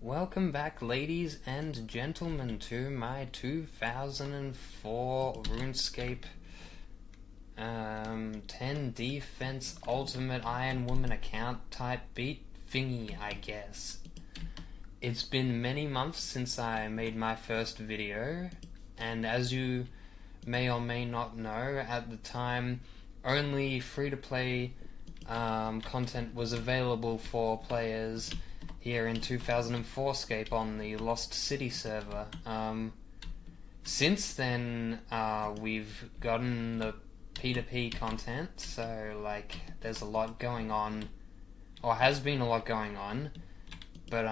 Welcome back, ladies and gentlemen, to my 2004 Runescape 10 defense ultimate Iron Woman account type beat thingy, I guess. It's been many months since I made my first video, and as you may or may not know, at the time only free-to-play content was available for players here in 2004Scape on the Lost City server. Since then, we've gotten the P2P content, so like there's a lot going on, or has been a lot going on, but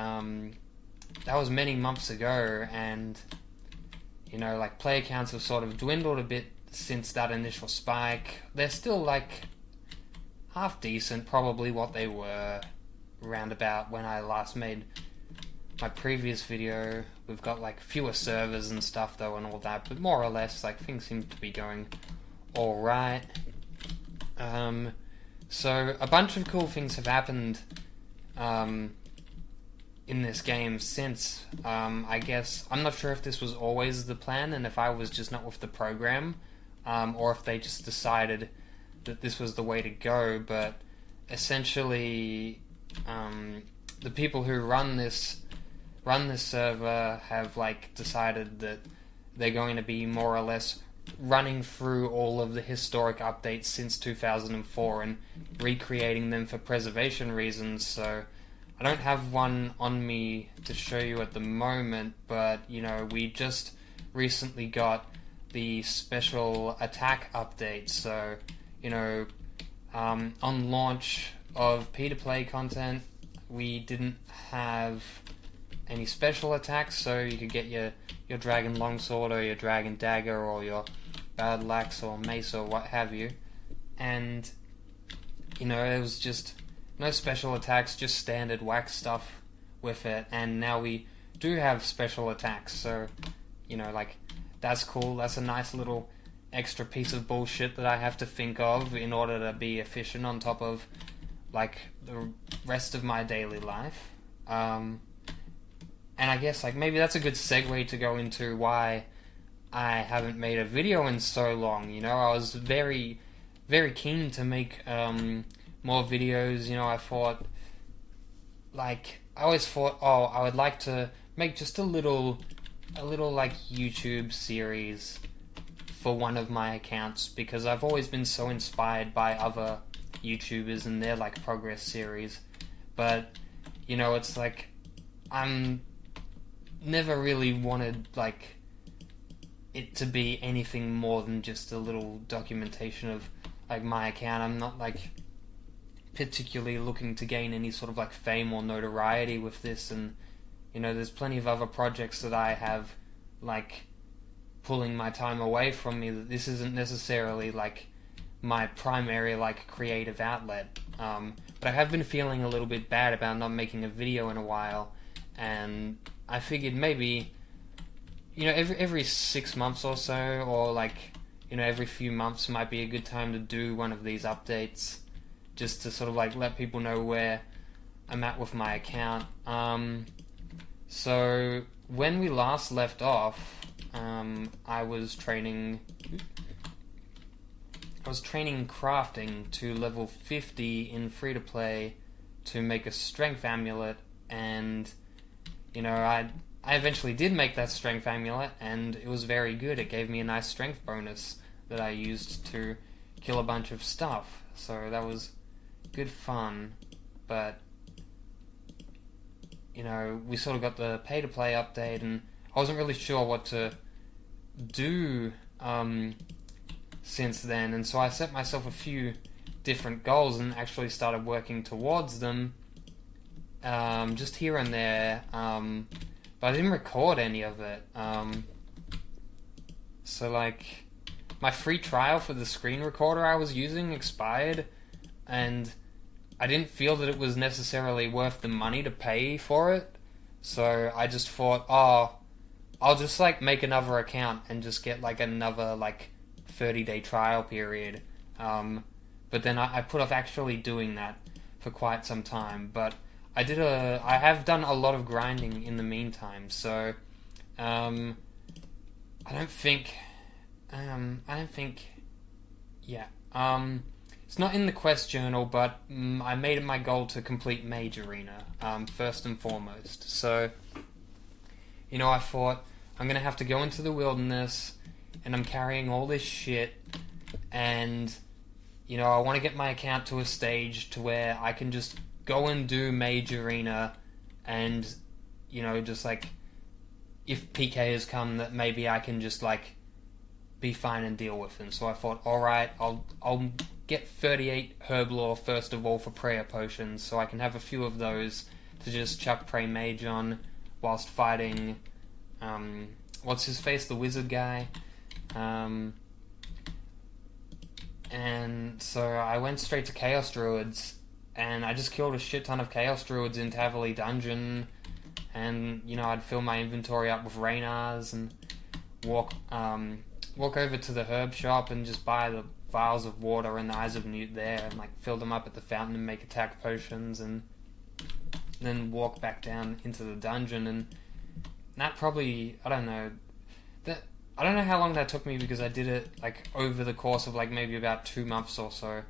that was many months ago, and you know, like play counts have sort of dwindled a bit since that initial spike. They're still like half decent, probably what they were roundabout when I last made my previous video. We've got like fewer servers and stuff though and all that, but more or less like things seem to be going alright. So a bunch of cool things have happened in this game since. I guess I'm not sure if this was always the plan and if I was just not with the program, or if they just decided that this was the way to go, but essentially the people who run this server have like decided that they're going to be more or less running through all of the historic updates since 2004 and recreating them for preservation reasons. So I don't have one on me to show you at the moment, but you know, we just recently got the special attack update. So you know, on launch of P2Play content, we didn't have any special attacks, so you could get your Dragon Longsword or your Dragon Dagger or your Battle Axe or Mace or what have you. And, you know, it was just no special attacks, just standard whack stuff with it. And now we do have special attacks, so, you know, like, that's cool. That's a nice little extra piece of bullshit that I have to think of in order to be efficient on top of like the rest of my daily life. And I guess like maybe that's a good segue to go into why I haven't made a video in so long. You know, I was very, very keen to make more videos. You know, I always thought, oh, I would like to make just a little like YouTube series for one of my accounts, because I've always been so inspired by other YouTubers and their like progress series. But you know, it's like I'm never really wanted like it to be anything more than just a little documentation of like my account. I'm not like particularly looking to gain any sort of like fame or notoriety with this, and you know, there's plenty of other projects that I have like pulling my time away from me. That this isn't necessarily like my primary like creative outlet, but I have been feeling a little bit bad about not making a video in a while, and I figured maybe, you know, every 6 months or so, or like, you know, every few months might be a good time to do one of these updates, just to sort of like let people know where I'm at with my account. So when we last left off, I was training crafting to level 50 in free-to-play to make a strength amulet, and you know, I eventually did make that strength amulet, and it was very good. It gave me a nice strength bonus that I used to kill a bunch of stuff, so that was good fun. But you know, we sort of got the pay-to-play update, and I wasn't really sure what to do since then, and so I set myself a few different goals and actually started working towards them, just here and there, but I didn't record any of it. So like, my free trial for the screen recorder I was using expired, and I didn't feel that it was necessarily worth the money to pay for it, so I just thought, oh, I'll just like make another account and just get like another like 30-day trial period. But but then I put off actually doing that for quite some time. But I have done a lot of grinding in the meantime, so I don't think, yeah. It's not in the quest journal, but I made it my goal to complete Mage Arena, first and foremost. So, I thought, I'm going to have to go into the wilderness, and I'm carrying all this shit, and, I want to get my account to a stage to where I can just go and do Mage Arena, and, just, like, if PKs come, that maybe I can just, like, be fine and deal with them. So I thought, alright, I'll get 38 herb lore first of all for prayer potions, so I can have a few of those to just chuck Pray Mage on whilst fighting, what's his face, the wizard guy. And so I went straight to Chaos Druids, and I just killed a shit ton of Chaos Druids in Taverley Dungeon, and, I'd fill my inventory up with Raynars and walk over to the herb shop and just buy the vials of water and the Eyes of Newt there, and like fill them up at the fountain and make attack potions, and then walk back down into the dungeon. And that probably, I don't know how long that took me, because I did it like over the course of like maybe about 2 months or so,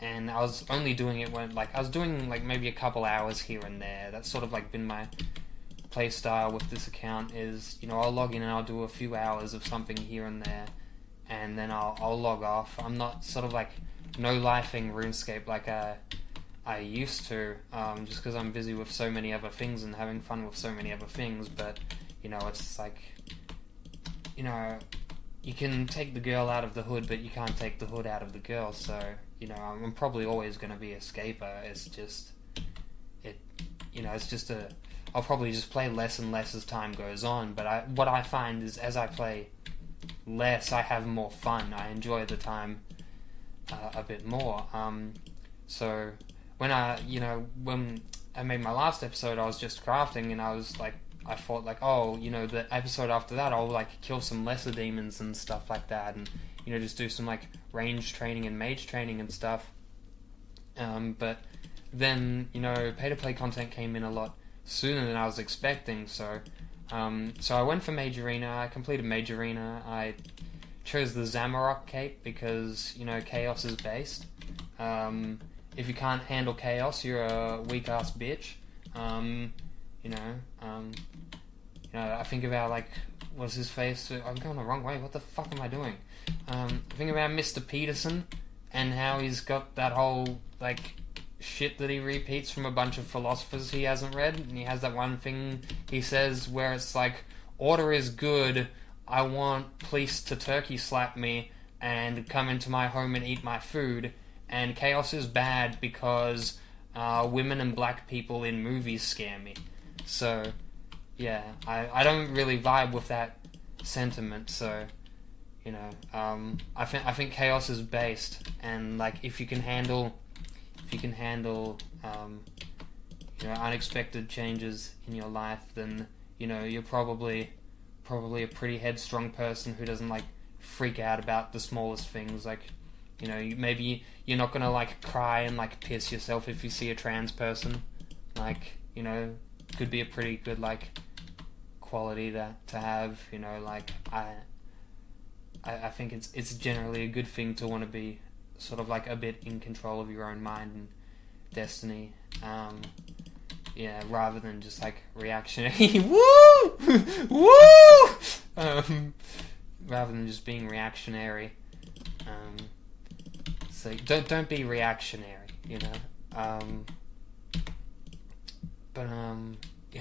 and I was only doing it when I was doing like maybe a couple hours here and there. That's sort of like been my play style with this account, is I'll log in and I'll do a few hours of something here and there, and then I'll log off. I'm not sort of like no-lifing RuneScape like I used to, just because I'm busy with so many other things and having fun with so many other things. But it's like, you can take the girl out of the hood, but you can't take the hood out of the girl. So I'm probably always going to be a scaper. It's just I'll probably just play less and less as time goes on, but what I find is as I play less, I have more fun. I enjoy the time a bit more. So when I made my last episode, I was just crafting, and I thought like, the episode after that, I'll like kill some lesser demons and stuff like that, and just do some like range training and mage training and stuff. But then pay-to-play content came in a lot sooner than I was expecting, so I went for Mage Arena. I completed Mage Arena. I chose the Zamorak Cape because chaos is based. If you can't handle chaos, you're a weak ass bitch. I think about like, what's his face? I'm going the wrong way. What the fuck am I doing? I think about Mr. Peterson and how he's got that whole like shit that he repeats from a bunch of philosophers he hasn't read, and he has that one thing he says where it's like, order is good, I want police to turkey slap me and come into my home and eat my food, and chaos is bad because women and black people in movies scare me. So yeah, I don't really vibe with that sentiment. So I think chaos is based, and like if you can handle unexpected changes in your life, then you're probably a pretty headstrong person who doesn't like freak out about the smallest things. Like maybe you're not gonna like cry and like piss yourself if you see a trans person. Like could be a pretty good like quality to have. Like I think it's generally a good thing to want to be sort of like a bit in control of your own mind and destiny, rather than just like reactionary. Woo! Woo! Rather than just being reactionary. So don't be reactionary,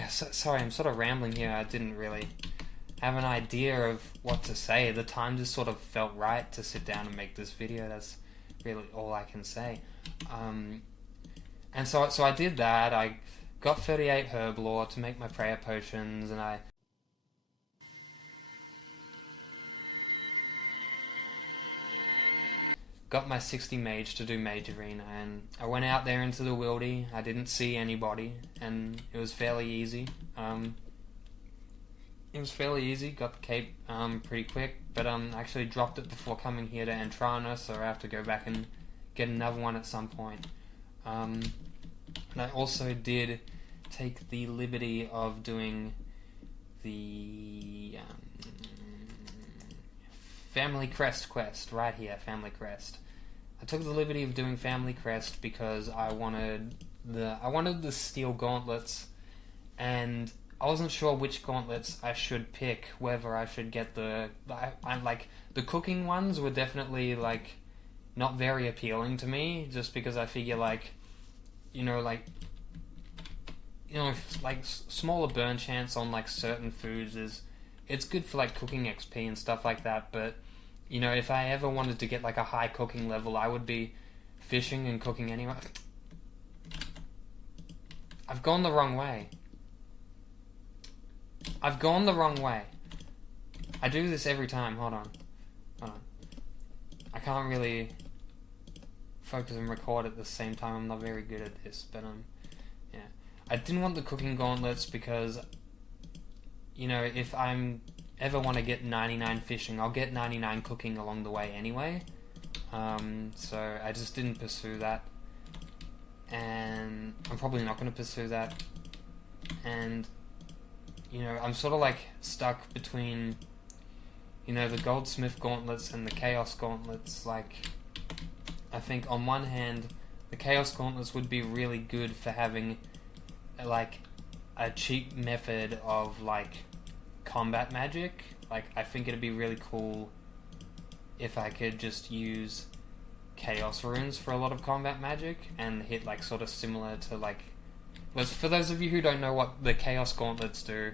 sorry, I'm sort of rambling here. I didn't really have an idea of what to say. The time just sort of felt right to sit down and make this video. That's really all I can say. And so I did that. I got 38 herb lore to make my prayer potions, and I got my 60 mage to do Mage Arena, and I went out there into the wildy. I didn't see anybody, and it was fairly easy. It was fairly easy, got the cape pretty quick, but actually dropped it before coming here to Entrana, so I have to go back and get another one at some point. And I also did take the liberty of doing the Family Crest quest, right here, Family Crest. I took the liberty of doing Family Crest because I wanted the steel gauntlets, and I wasn't sure which gauntlets I should pick, whether I should get the cooking ones were definitely like not very appealing to me, just because I figure smaller burn chance on like certain foods it's good for like cooking XP and stuff like that, but if I ever wanted to get like a high cooking level, I would be fishing and cooking anyway. I've gone the wrong way. I do this every time. Hold on. I can't really focus and record at the same time. I'm not very good at this, but yeah. I didn't want the cooking gauntlets because, if I'm ever want to get 99 fishing, I'll get 99 cooking along the way anyway. So I just didn't pursue that, and I'm probably not going to pursue that. And I'm sort of like stuck between, the Goldsmith gauntlets and the Chaos gauntlets. Like, I think on one hand, the Chaos gauntlets would be really good for having, like, a cheap method of, like, combat magic. Like, I think it'd be really cool if I could just use Chaos runes for a lot of combat magic and hit, like, sort of similar to, like... Well, for those of you who don't know what the Chaos gauntlets do,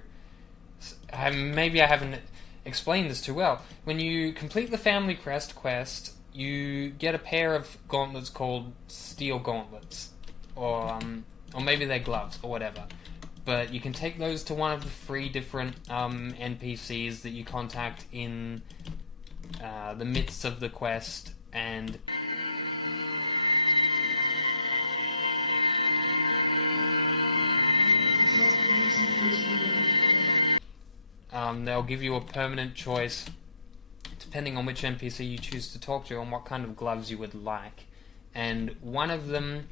maybe I haven't explained this too well. When you complete the Family Crest quest, you get a pair of gauntlets called Steel Gauntlets, or maybe they're gloves, or whatever. But you can take those to one of the 3 different NPCs that you contact in the midst of the quest, and they'll give you a permanent choice, depending on which NPC you choose to talk to, on what kind of gloves you would like. And one of them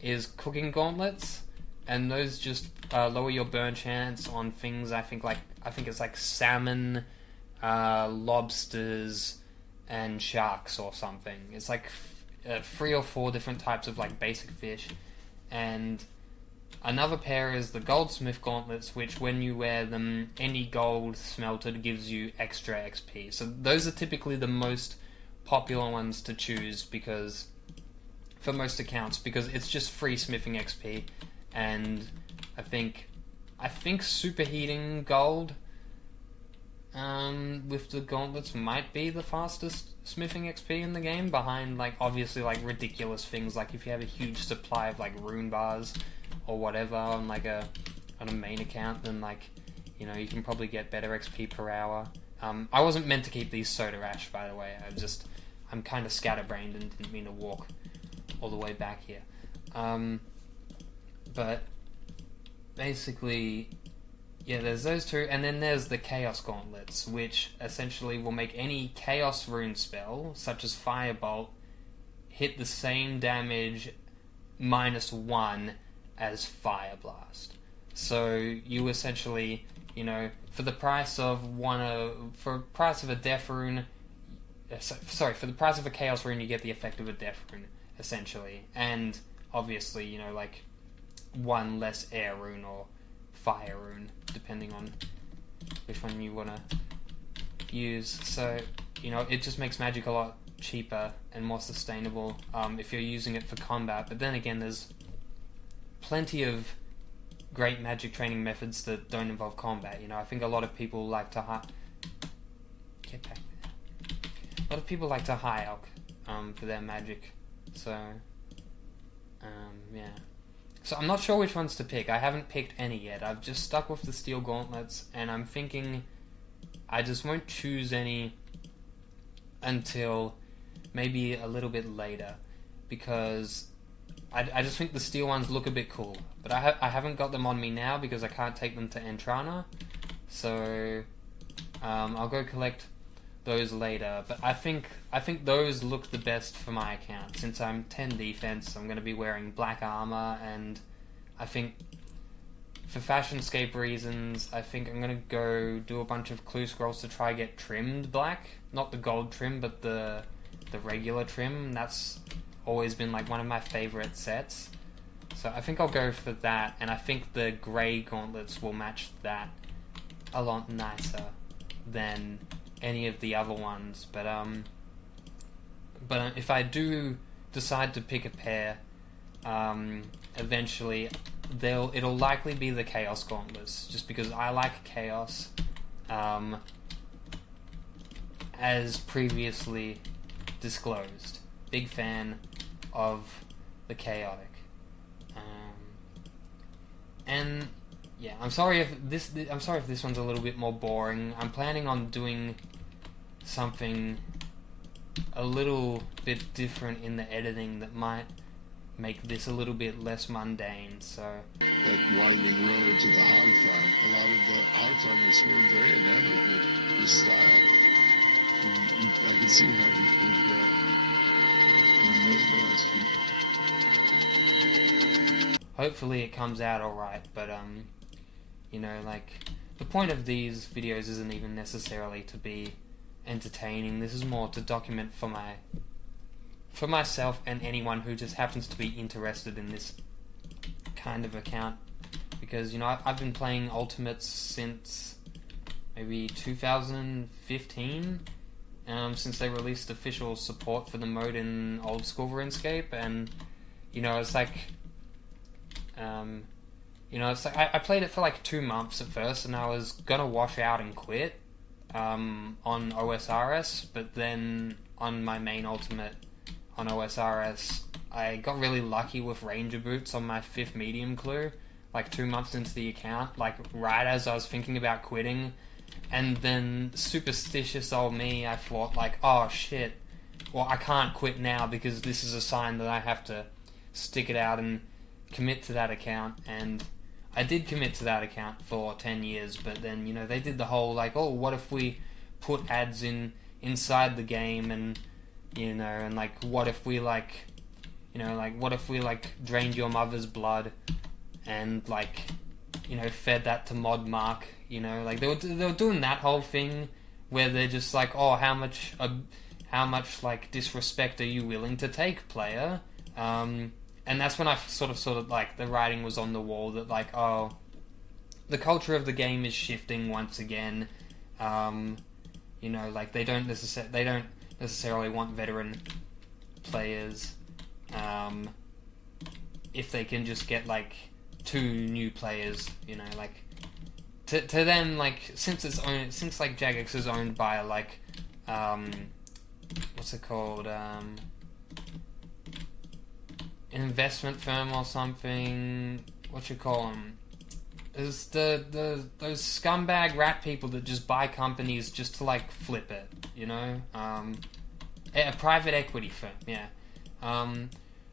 is cooking gauntlets, and those just lower your burn chance on things. I think it's like salmon, lobsters, and sharks or something. It's like 3 or 4 different types of like basic fish. And another pair is the Goldsmith gauntlets, which when you wear them, any gold smelted gives you extra XP. So those are typically the most popular ones to choose, because for most accounts, because it's just free smithing XP. And I think superheating gold with the gauntlets might be the fastest smithing XP in the game, behind like obviously like ridiculous things like if you have a huge supply of like rune bars or whatever on a main account, then like you can probably get better XP per hour. I wasn't meant to keep these soda ash, by the way. I'm kind of scatterbrained and didn't mean to walk all the way back here. But basically, yeah, there's those 2, and then there's the Chaos Gauntlets, which essentially will make any Chaos rune spell, such as Firebolt, hit the same damage -1 as Fire Blast. So you essentially, for the price of a Death rune, for the price of a Chaos rune, you get the effect of a Death rune, essentially, and obviously, like 1 less Air rune or Fire rune, depending on which one you want to use. So, it just makes magic a lot cheaper and more sustainable if you're using it for combat. But then again, there's plenty of great magic training methods that don't involve combat. I think a lot of people like to get back there. A lot of people like to high alch for their magic. So, yeah. So I'm not sure which ones to pick. I haven't picked any yet. I've just stuck with the Steel Gauntlets, and I'm thinking I just won't choose any until maybe a little bit later, because I just think the steel ones look a bit cool. But I haven't got them on me now because I can't take them to Entrana. So I'll go collect those later. But I think those look the best for my account. Since I'm 10 defense, I'm going to be wearing black armor, and I think for Fashionscape reasons, I think I'm going to go do a bunch of clue scrolls to try get trimmed black. Not the gold trim, but the regular trim. That's always been like one of my favorite sets. So I think I'll go for that, and I think the grey gauntlets will match that a lot nicer than any of the other ones. But if I do decide to pick a pair, eventually it'll likely be the Chaos Gauntlets, just because I like Chaos, as previously disclosed. Big fan of the Chaotic. And yeah, I'm sorry if this one's a little bit more boring. I'm planning on doing something a little bit different in the editing that might make this a little bit less mundane. So that winding road to the hog farm, a lot of the hog farmers were very enamored with his style. I can see how he could mesmerize people. Hopefully it comes out alright, but you know, like, the point of these videos isn't even necessarily to be entertaining. This is more to document for myself and anyone who just happens to be interested in this kind of account, because, you know, I've been playing Ultimates since maybe 2015, since they released official support for the mode in old school Runescape. And you know, it's like I played it for like 2 months at first, and I was gonna wash out and quit on OSRS, but then on my main ultimate on OSRS, I got really lucky with Ranger Boots on my 5th medium clue, like 2 months into the account, like right as I was thinking about quitting. And then superstitious old me, I thought like, oh shit, well, I can't quit now because this is a sign that I have to stick it out and commit to that account. And I did commit to that account for 10 years, but then, you know, they did the whole like, oh, what if we put ads inside the game, and, you know, and like, what if we like, you know, like, what if we like drained your mother's blood and like, you know, fed that to Mod Mark, you know, like they were doing that whole thing where they're just like, oh, how much like disrespect are you willing to take, player? And that's when I sort of like, the writing was on the wall that like, oh, the culture of the game is shifting once again. You know, like they don't necessarily want veteran players. If they can just get like 2 new players, you know, like to them, like, since like Jagex is owned by like what's it called, an investment firm or something, what you call them, is those scumbag rat people that just buy companies just to like flip it, you know, a private equity firm, yeah.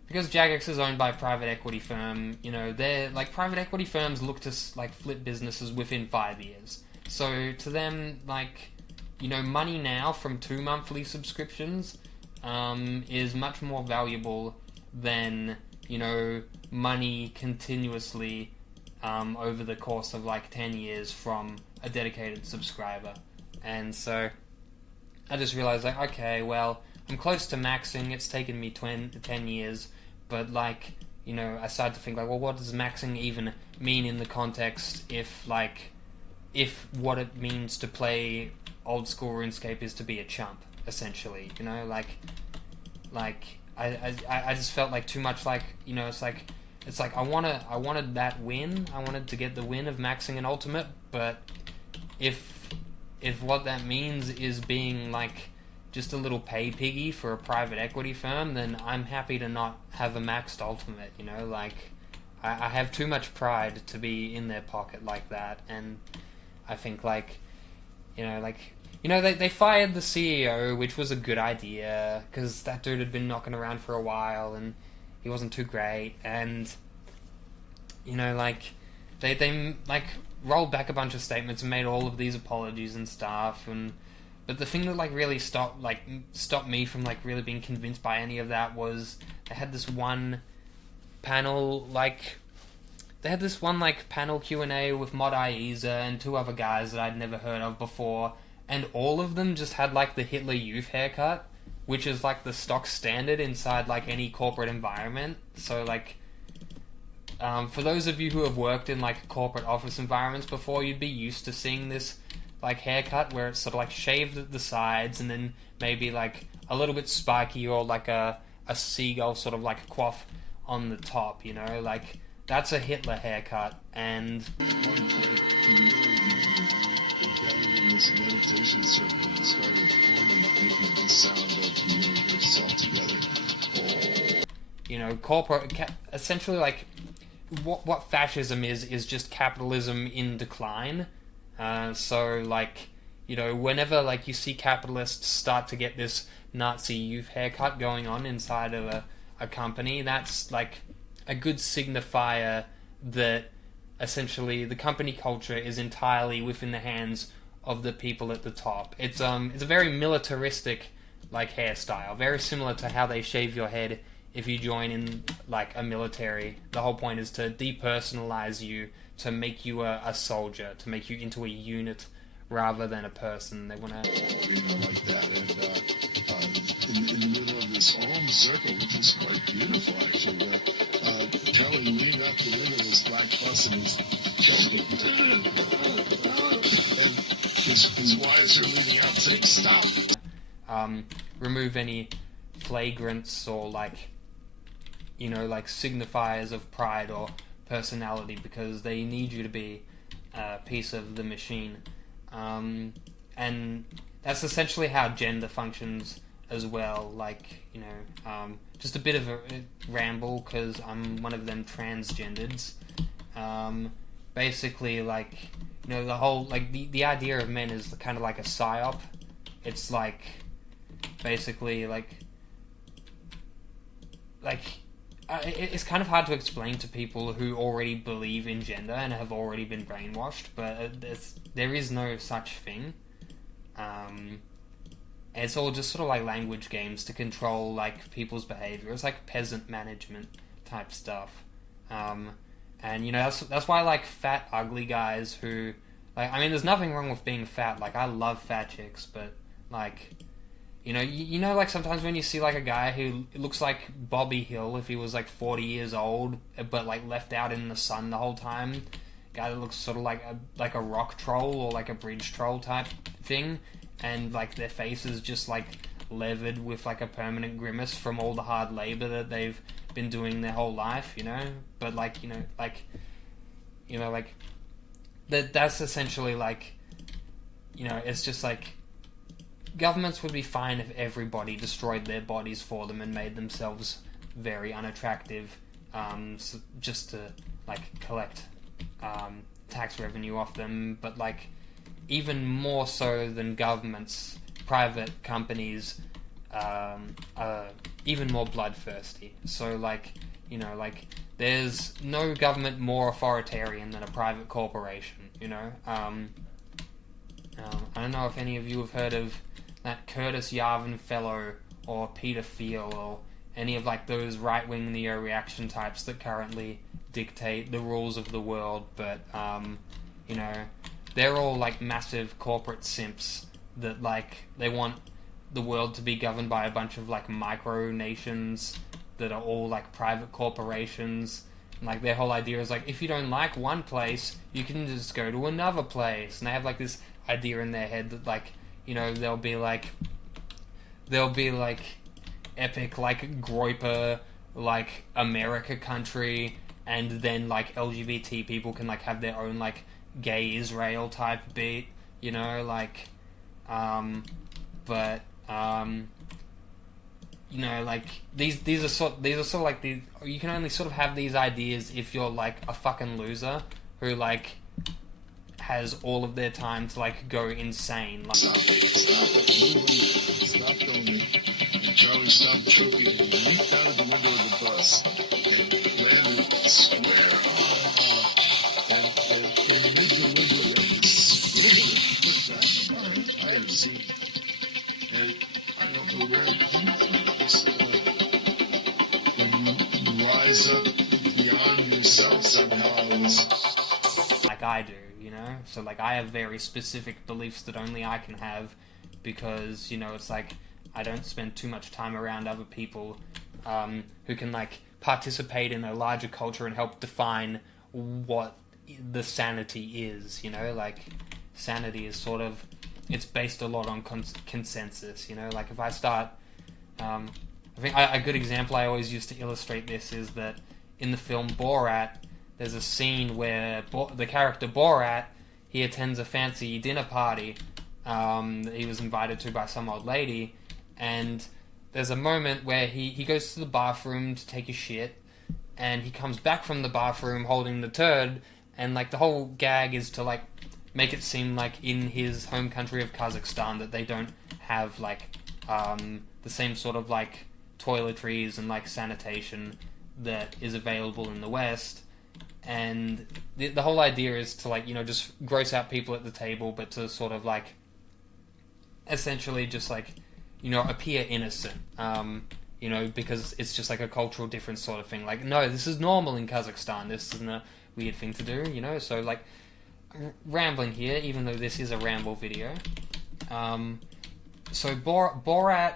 Because Jagex is owned by a private equity firm, you know, they're like, private equity firms look to like flip businesses within 5 years. So to them, like, you know, money now from 2 monthly subscriptions is much more valuable than, you know, money continuously over the course of like 10 years from a dedicated subscriber. And so I just realized, like, okay, well, I'm close to maxing. It's taken me 10 years, but like, you know, I started to think like, well, what does maxing even mean in the context if what it means to play old school RuneScape is to be a chump, essentially, you know, like I just felt like too much, like, you know, it's like I wanted that win. I wanted to get the win of maxing an ultimate, but if what that means is being like just a little pay piggy for a private equity firm, then I'm happy to not have a maxed ultimate, you know, like, I have too much pride to be in their pocket like that. And I think, like, you know, they fired the CEO, which was a good idea, because that dude had been knocking around for a while, and he wasn't too great, and, you know, like, they like, rolled back a bunch of statements and made all of these apologies and stuff. But the thing that like really stopped me from like really being convinced by any of that was they had this one panel panel Q&A with Mod Ieza and two other guys that I'd never heard of before, and all of them just had like the Hitler Youth haircut, which is like the stock standard inside like any corporate environment. So like, for those of you who have worked in like corporate office environments before, you'd be used to seeing this like haircut where it's sort of like shaved at the sides and then maybe like a little bit spiky, or like a seagull sort of like coif on the top, you know, like that's a Hitler haircut. And At one point, we gathered in this meditation circle and started forming the sound of community yourself together. You know, essentially like what fascism is just capitalism in decline. So like, you know, whenever like you see capitalists start to get this Nazi youth haircut going on inside of a company, that's like a good signifier that essentially the company culture is entirely within the hands of the people at the top. It's a very militaristic like hairstyle, very similar to how they shave your head if you join in like a military. The whole point is to depersonalize you, to make you a soldier, to make you into a unit rather than a person. They want to, like that. And in the middle of this home circle, which is quite beautiful, actually, Kelly leaned out the window of his black bus and he's and his wives are leaning out saying, "Stop." remove any flagrants or like, you know, like signifiers of pride or personality, because they need you to be a piece of the machine. And that's essentially how gender functions as well. Like, you know, just a bit of a ramble, because I'm one of them transgenders. Basically, like, you know, the whole, like, the idea of men is kind of like a psyop. It's like, basically, it's kind of hard to explain to people who already believe in gender and have already been brainwashed, but there is no such thing. It's all just sort of like language games to control like people's behavior. It's like peasant management type stuff. And you know, that's why like fat ugly guys who, like, I mean, there's nothing wrong with being fat. Like, I love fat chicks, but like, you know, like sometimes when you see like a guy who looks like Bobby Hill if he was like 40 years old, but like left out in the sun the whole time, guy that looks sort of like a rock troll or like a bridge troll type thing, and like their face is just like leathered with like a permanent grimace from all the hard labor that they've been doing their whole life, you know. But like, that's essentially like, you know, it's just like, governments would be fine if everybody destroyed their bodies for them and made themselves very unattractive, just to like collect tax revenue off them. But like, even more so than governments, private companies are even more bloodthirsty. So like, you know, like, there's no government more authoritarian than a private corporation, you know. I don't know if any of you have heard of that Curtis Yarvin fellow or Peter Thiel or any of like those right-wing neo-reaction types that currently dictate the rules of the world, but you know, they're all like massive corporate simps that like, they want the world to be governed by a bunch of like micro nations that are all like private corporations. And like, their whole idea is like, if you don't like one place, you can just go to another place. And they have like this idea in their head that like, you know, there'll be like epic like Groiper like America country, and then like LGBT people can like have their own like gay Israel type beat, you know, like, but you know, like, these are sort of like you can only sort of have these ideas if you're like a fucking loser who like has all of their time to like go insane. Like, Stop filming. And Charlie stopped choking and leaped out of the window of the bus and landed square on and made the rise up beyond yourself somehow. Like I do, you know? So, like, I have very specific beliefs that only I can have because, you know, it's like I don't spend too much time around other people who can, like, participate in a larger culture and help define what the sanity is, you know? Like, sanity is sort of, it's based a lot on consensus, you know? Like, if I start, I think a good example I always use to illustrate this is that in the film Borat, there's a scene where the character Borat, he attends a fancy dinner party that he was invited to by some old lady, and there's a moment where he goes to the bathroom to take a shit, and he comes back from the bathroom holding the turd, and, like, the whole gag is to, like, make it seem like in his home country of Kazakhstan that they don't have, like, the same sort of, like, toiletries and, like, sanitation that is available in the West. And the whole idea is to, like, you know, just gross out people at the table, but to sort of, like, essentially just, like, you know, appear innocent, you know, because it's just, like, a cultural difference sort of thing. Like, no, this is normal in Kazakhstan. This isn't a weird thing to do, you know? So, like, rambling here, even though this is a ramble video. So Borat,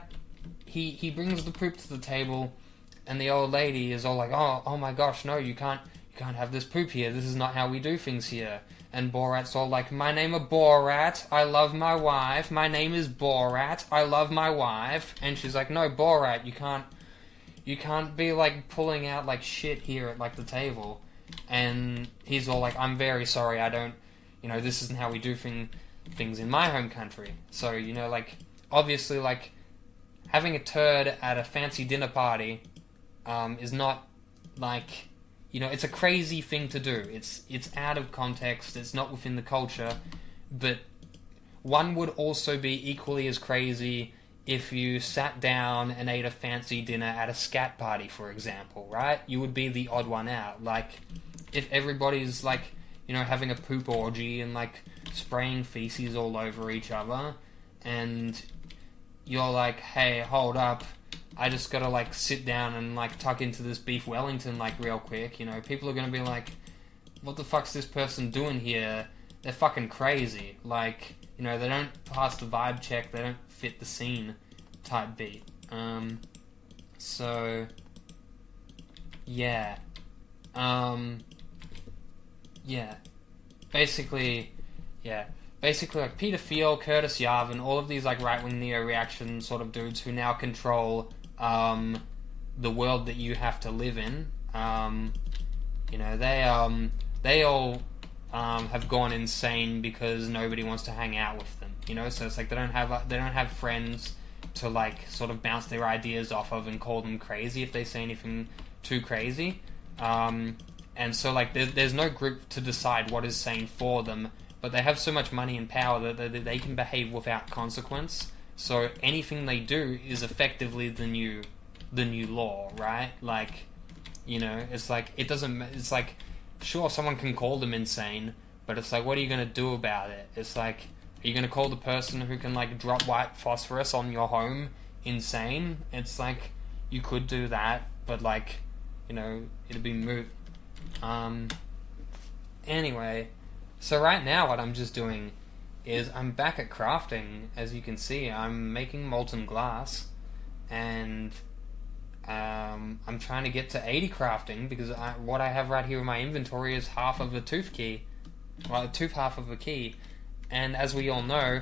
he brings the poop to the table, and the old lady is all like, oh my gosh, no, you can't have this poop here. This is not how we do things here. And Borat's all like, my name is Borat, I love my wife. My name is Borat, I love my wife. And she's like, no, Borat, you can't be, like, pulling out, like, shit here at, like, the table. And he's all like, I'm very sorry, I don't, you know, this isn't how we do things in my home country. So, you know, like, obviously, like, having a turd at a fancy dinner party is not, like, you know, it's a crazy thing to do. It's out of context, it's not within the culture, but one would also be equally as crazy if you sat down and ate a fancy dinner at a scat party, for example, right? You would be the odd one out. Like, if everybody's, like, you know, having a poop orgy and, like, spraying feces all over each other, and you're like, hey, hold up, I just gotta, like, sit down and, like, tuck into this beef Wellington, like, real quick, you know, people are gonna be like, what the fuck's this person doing here? They're fucking crazy. Like, you know, they don't pass the vibe check, they don't fit the scene type beat. So, yeah. Yeah. Basically, like, Peter Thiel, Curtis Yarvin, all of these, like, right-wing neo-reaction sort of dudes who now control the world that you have to live in. You know, they all have gone insane because nobody wants to hang out with them. You know, so it's like they don't have friends to, like, sort of bounce their ideas off of and call them crazy if they say anything too crazy. And so, like, there's no group to decide what is sane for them, but they have so much money and power that they can behave without consequence. So anything they do is effectively the new law, right? Like, you know, it's like, it's like, sure, someone can call them insane, but it's like, what are you going to do about it? It's like, are you going to call the person who can, like, drop white phosphorus on your home insane? It's like, you could do that, but, like, you know, it'd be moot. Anyway, so right now what I'm just doing is I'm back at crafting. As you can see, I'm making molten glass, and I'm trying to get to 80 crafting, because what I have right here in my inventory is half of a tooth key. Well, a tooth half of a key. And as we all know,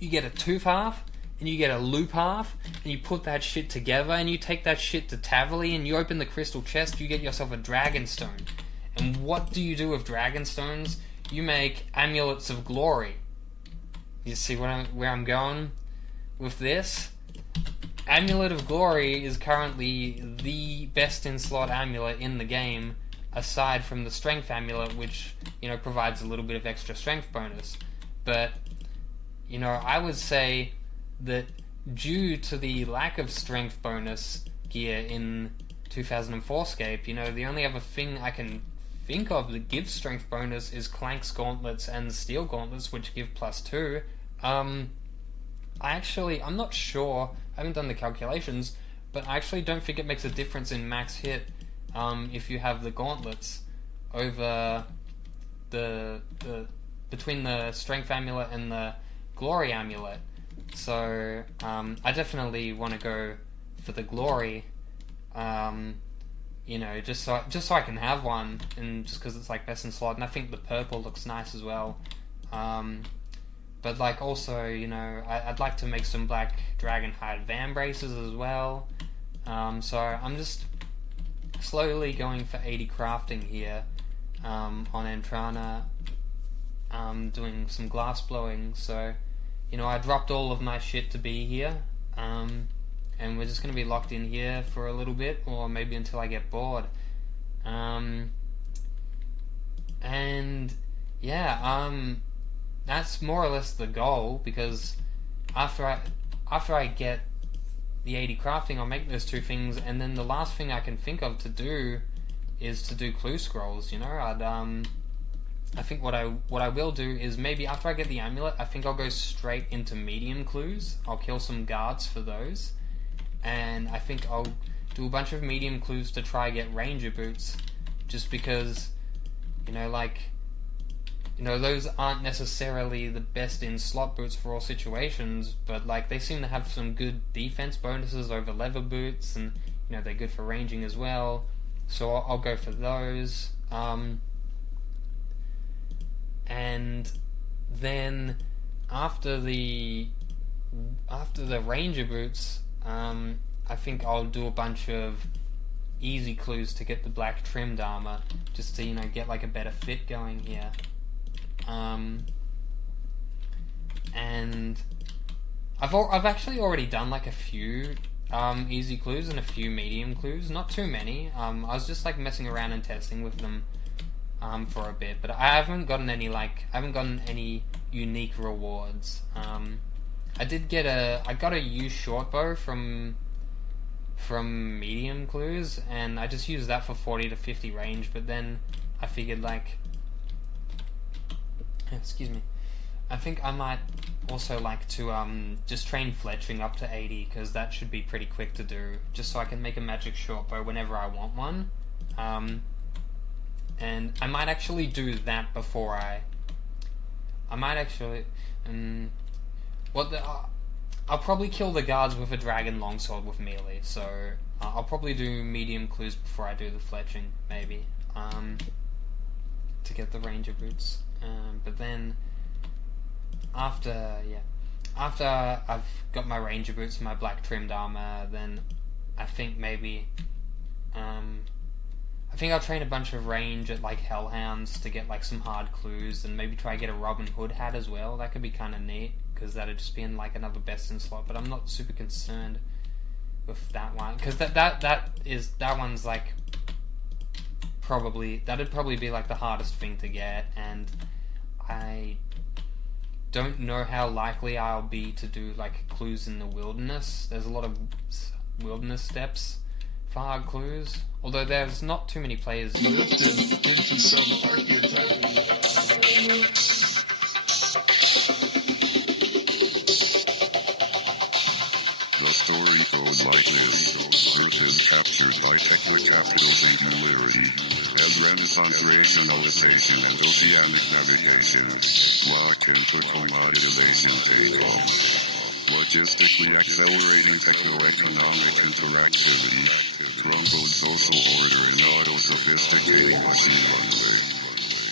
you get a tooth half, and you get a loop half, and you put that shit together, and you take that shit to Tavali, and you open the crystal chest, you get yourself a dragonstone. And what do you do with dragonstones? You make amulets of glory. You see where I'm going with this? Amulet of Glory is currently the best in slot amulet in the game, aside from the strength amulet, which, you know, provides a little bit of extra strength bonus. But, you know, I would say that due to the lack of strength bonus gear in 2004Scape, you know, the only other thing I can think of that gives strength bonus is Clank's gauntlets and steel gauntlets, which give +2. I'm not sure, I haven't done the calculations, but I actually don't think it makes a difference in max hit if you have the gauntlets over the between the strength amulet and the glory amulet. So I definitely want to go for the glory, just so I can have one, and just because it's like best in slot, and I think the purple looks nice as well. But like also, I'd like to make some black dragonhide van braces as well. So I'm just slowly going for 80 crafting here on Entrana, doing some glass blowing. So I dropped all of my shit to be here, and we're just going to be locked in here for a little bit, or maybe until I get bored. That's more or less the goal, because after I get the 80 crafting, I'll make those two things, and then the last thing I can think of to do is to do clue scrolls. I think what I will do is, maybe after I get the amulet, I think I'll go straight into medium clues. I'll kill some guards for those, and I think I'll do a bunch of medium clues to try get ranger boots, just because those aren't necessarily the best in slot boots for all situations, but they seem to have some good defense bonuses over leather boots, and they're good for ranging as well. So I'll go for those. And then after the ranger boots, I think I'll do a bunch of easy clues to get the black trimmed armor, just to get a better fit going here. And I've actually already done a few easy clues and a few medium clues, not too many. I was just messing around and testing with them for a bit, but I haven't gotten any unique rewards. I got a U short bow from medium clues, and I just used that for 40 to 50 range, but then I figured excuse me, I think I might also like to just train fletching up to 80, because that should be pretty quick to do, just so I can make a magic short bow whenever I want one. And I might actually do that before I might actually I'll probably kill the guards with a dragon longsword with melee, so I'll probably do medium clues before I do the fletching, maybe, to get the ranger boots. But then after I've got my ranger boots and my black trimmed armor, then I think maybe I'll train a bunch of range at hellhounds to get some hard clues, and maybe try to get a Robin Hood hat as well. That could be kind of neat, because that'd just be in another best in slot. But I'm not super concerned with that one, because that one's that'd probably be the hardest thing to get, and I don't know how likely I'll be to do clues in the wilderness. There's a lot of wilderness steps for hard clues, although there's not too many players. Lifted into some archetype. The story goes like this. Person captured by capital singularity, and Renaissance regionalization and oceanic navigation, lock into commoditization takeoff. Logistically accelerating techno-economic interactivity, crumbled social order and auto-sophisticating machine learning.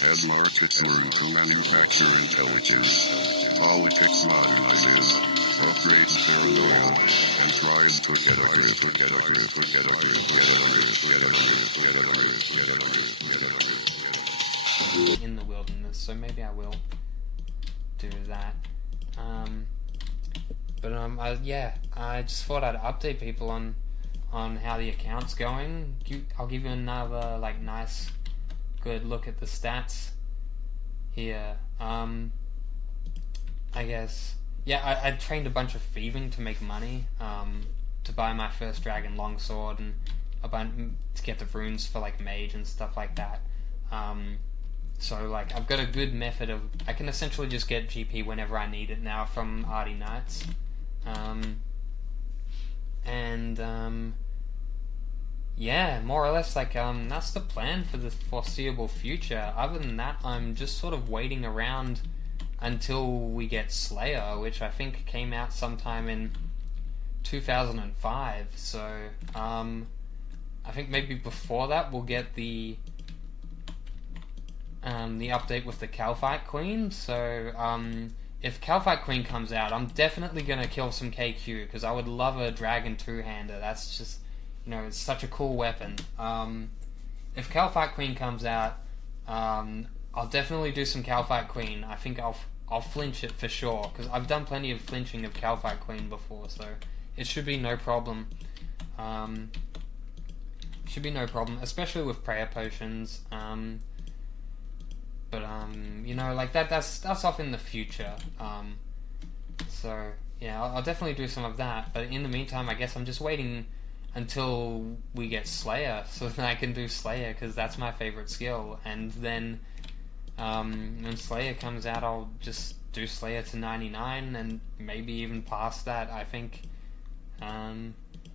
As markets learn to manufacture intelligence, politics modernizes, upgrades paranoia, and tries to get a grip. In the wilderness, so maybe I will do that. I just thought I'd update people on how the account's going. I'll give you another nice, good look at the stats here. I guess, I trained a bunch of thieving to make money, to buy my first dragon longsword, and to get the runes for mage and stuff like that. So I've got a good method of, I can essentially just get GP whenever I need it now from Arty Knights. And yeah, more or less, like, that's the plan for the foreseeable future. Other than that, I'm just sort of waiting around until we get Slayer, which I think came out sometime in 2005. So, I think maybe before that we'll get the update with the Calphite Queen. So, if Calphite Queen comes out, I'm definitely gonna kill some KQ, because I would love a Dragon two-hander. That's just, it's such a cool weapon. If Calphite Queen comes out, I'll definitely do some Calphite Queen. I think I'll flinch it for sure, because I've done plenty of flinching of Calphite Queen before, so it should be no problem. Should be no problem, especially with prayer potions. But like that's off in the future. So yeah, I'll definitely do some of that. But in the meantime, I guess I'm just waiting until we get Slayer, so that I can do Slayer, because that's my favorite skill. And then when Slayer comes out, I'll just do Slayer to 99, and maybe even past that. I think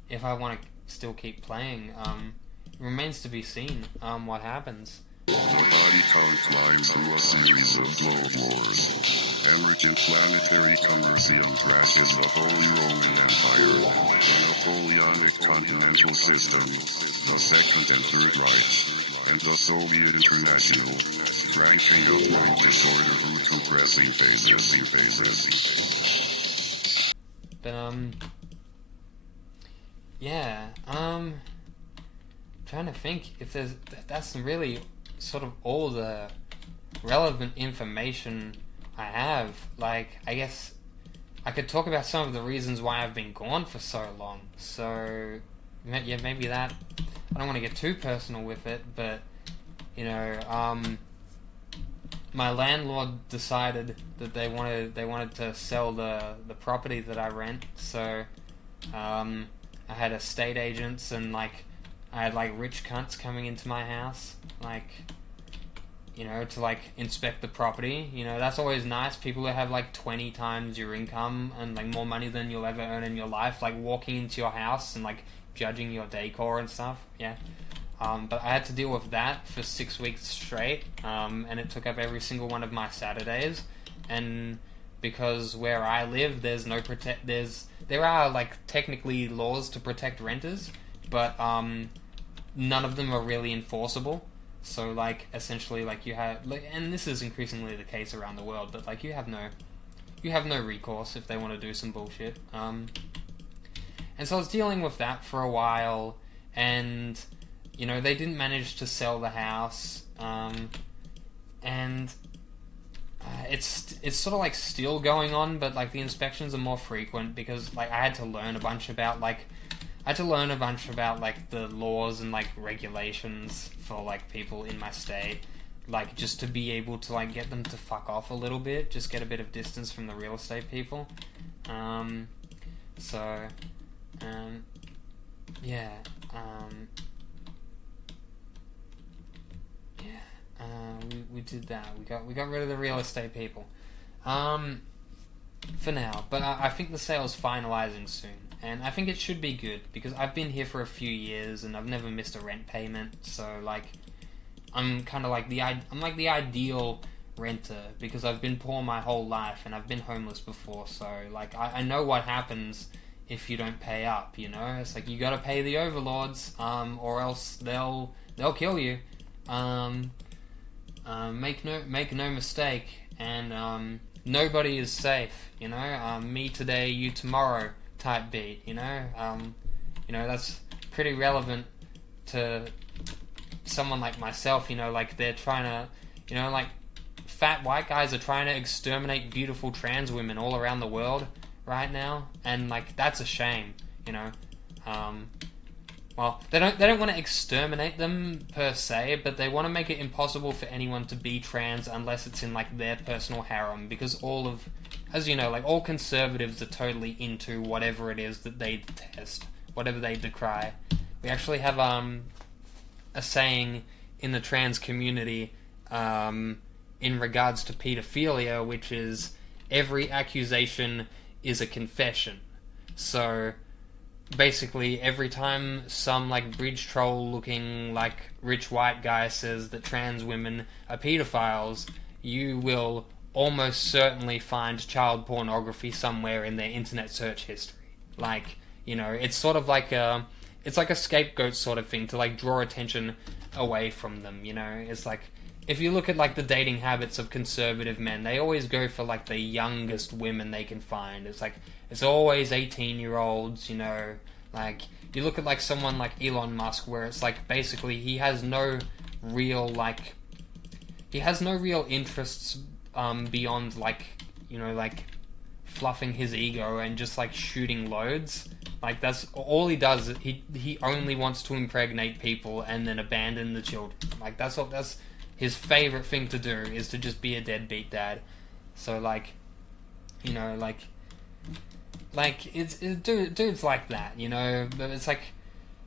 if I want to still keep playing, it remains to be seen what happens. The body count climbs through a series of globe wars. Emergent planetary commercium crash in the Holy Roman Empire, the Napoleonic Continental System, the Second and Third Reich, and the Soviet International, ranking of one disorder through two pressing phases. But, yeah, trying to think if that's really sort of all the relevant information I have. Like, I guess I could talk about some of the reasons why I've been gone for so long. So, yeah, maybe that, I don't want to get too personal with it, but, my landlord decided that they wanted to sell the property that I rent, so, I had estate agents, and, like, I had, like, rich cunts coming into my house, like, to, like, inspect the property. That's always nice. People that have, like, 20 times your income and, like, more money than you'll ever earn in your life, like, walking into your house and, like, judging your decor and stuff, yeah. But I had to deal with that for 6 weeks straight, and it took up every single one of my Saturdays, and because where I live, there's no there are, like, technically laws to protect renters, but, none of them are really enforceable. So, like, essentially, like, you have, like, and this is increasingly the case around the world, but, like, you have no recourse if they want to do some bullshit. And so I was dealing with that for a while, and, they didn't manage to sell the house, and it's sort of, like, still going on, but, like, the inspections are more frequent, because, like, I had to learn a bunch about, like, the laws and, like, regulations for, like, people in my state, like, just to be able to, like, get them to fuck off a little bit, just get a bit of distance from the real estate people. We did that. We got rid of the real estate people, for now. But I think the sale's finalizing soon. And I think it should be good, because I've been here for a few years and I've never missed a rent payment. So, like, I'm kind of like the ideal renter, because I've been poor my whole life and I've been homeless before. So, like, I know what happens if you don't pay up. It's like you got to pay the overlords, or else they'll kill you. Make no mistake, and nobody is safe. Me today, you tomorrow. Type beat, that's pretty relevant to someone like myself, like they're trying to, like fat white guys are trying to exterminate beautiful trans women all around the world right now, and like that's a shame, well, they don't want to exterminate them per se, but they want to make it impossible for anyone to be trans unless it's in like their personal harem, because as you know, like all conservatives are totally into whatever it is that they detest, whatever they decry. We actually have a saying in the trans community in regards to pedophilia, which is every accusation is a confession. So basically every time some like bridge troll looking like rich white guy says that trans women are pedophiles, you will almost certainly find child pornography somewhere in their internet search history. Like, you know, it's sort of like a scapegoat sort of thing to like draw attention away from them, you know. It's like, if you look at like the dating habits of conservative men, they always go for like the youngest women they can find. It's like, it's always 18-year-olds, you know. Like, you look at like someone like Elon Musk, where it's like basically he has no real interests beyond like, you know, like fluffing his ego and just like shooting loads. Like, that's all he does. He only wants to impregnate people and then abandon the children. Like, that's his favorite thing to do, is to just be a deadbeat dad. So like, you know, like it's dudes like that, you know. But it's like,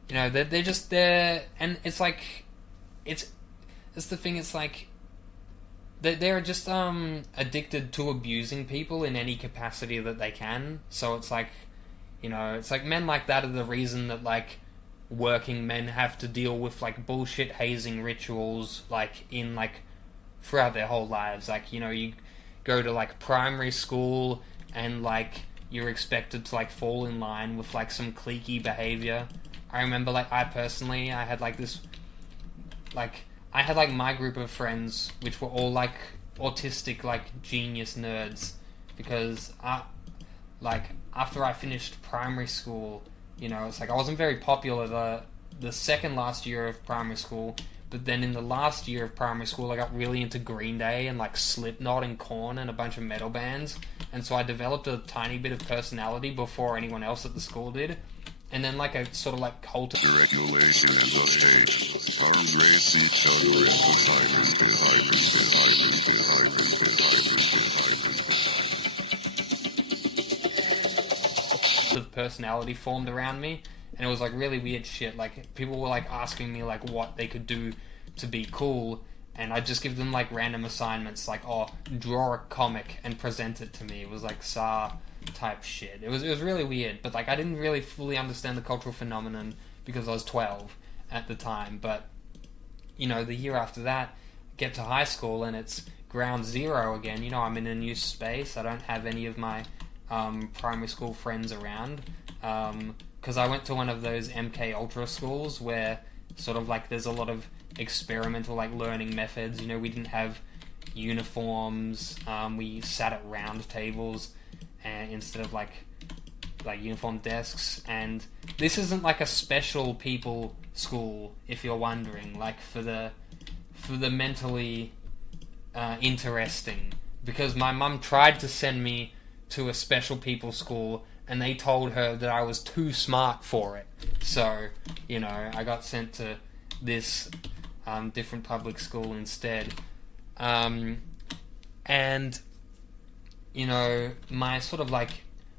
you know, they're just there, and it's like, it's the thing. It's like they're just addicted to abusing people in any capacity that they can. So it's like, you know, it's like men like that are the reason that like working men have to deal with like bullshit hazing rituals like in like throughout their whole lives. Like, you know, you go to like primary school and like you're expected to like fall in line with like some cliquey behavior. I remember like I had like this, like I had like my group of friends which were all like autistic like genius nerds, because like after I finished primary school, you know, it's like I wasn't very popular the second last year of primary school, but then in the last year of primary school I got really into Green Day and like Slipknot and Korn and a bunch of metal bands, and so I developed a tiny bit of personality before anyone else at the school did. And then like a sort of like cult The regulation and the state. Arms race each other into of personality formed around me, and it was like really weird shit. Like, people were like asking me like what they could do to be cool, and I'd just give them like random assignments, like, oh, draw a comic and present it to me. It was like type shit. It was really weird, but like I didn't really fully understand the cultural phenomenon because I was 12 at the time. But, you know, the year after that, get to high school and it's ground zero again. You know, I'm in a new space. I don't have any of my primary school friends around, because I went to one of those MK Ultra schools where sort of like there's a lot of experimental like learning methods. You know, we didn't have uniforms. We sat at round tables instead of like uniform desks. And this isn't like a special people school, if you're wondering, like for the mentally interesting, because my mum tried to send me to a special people school and they told her that I was too smart for it. So, you know, I got sent to this different public school instead. And, you know, my sort of like,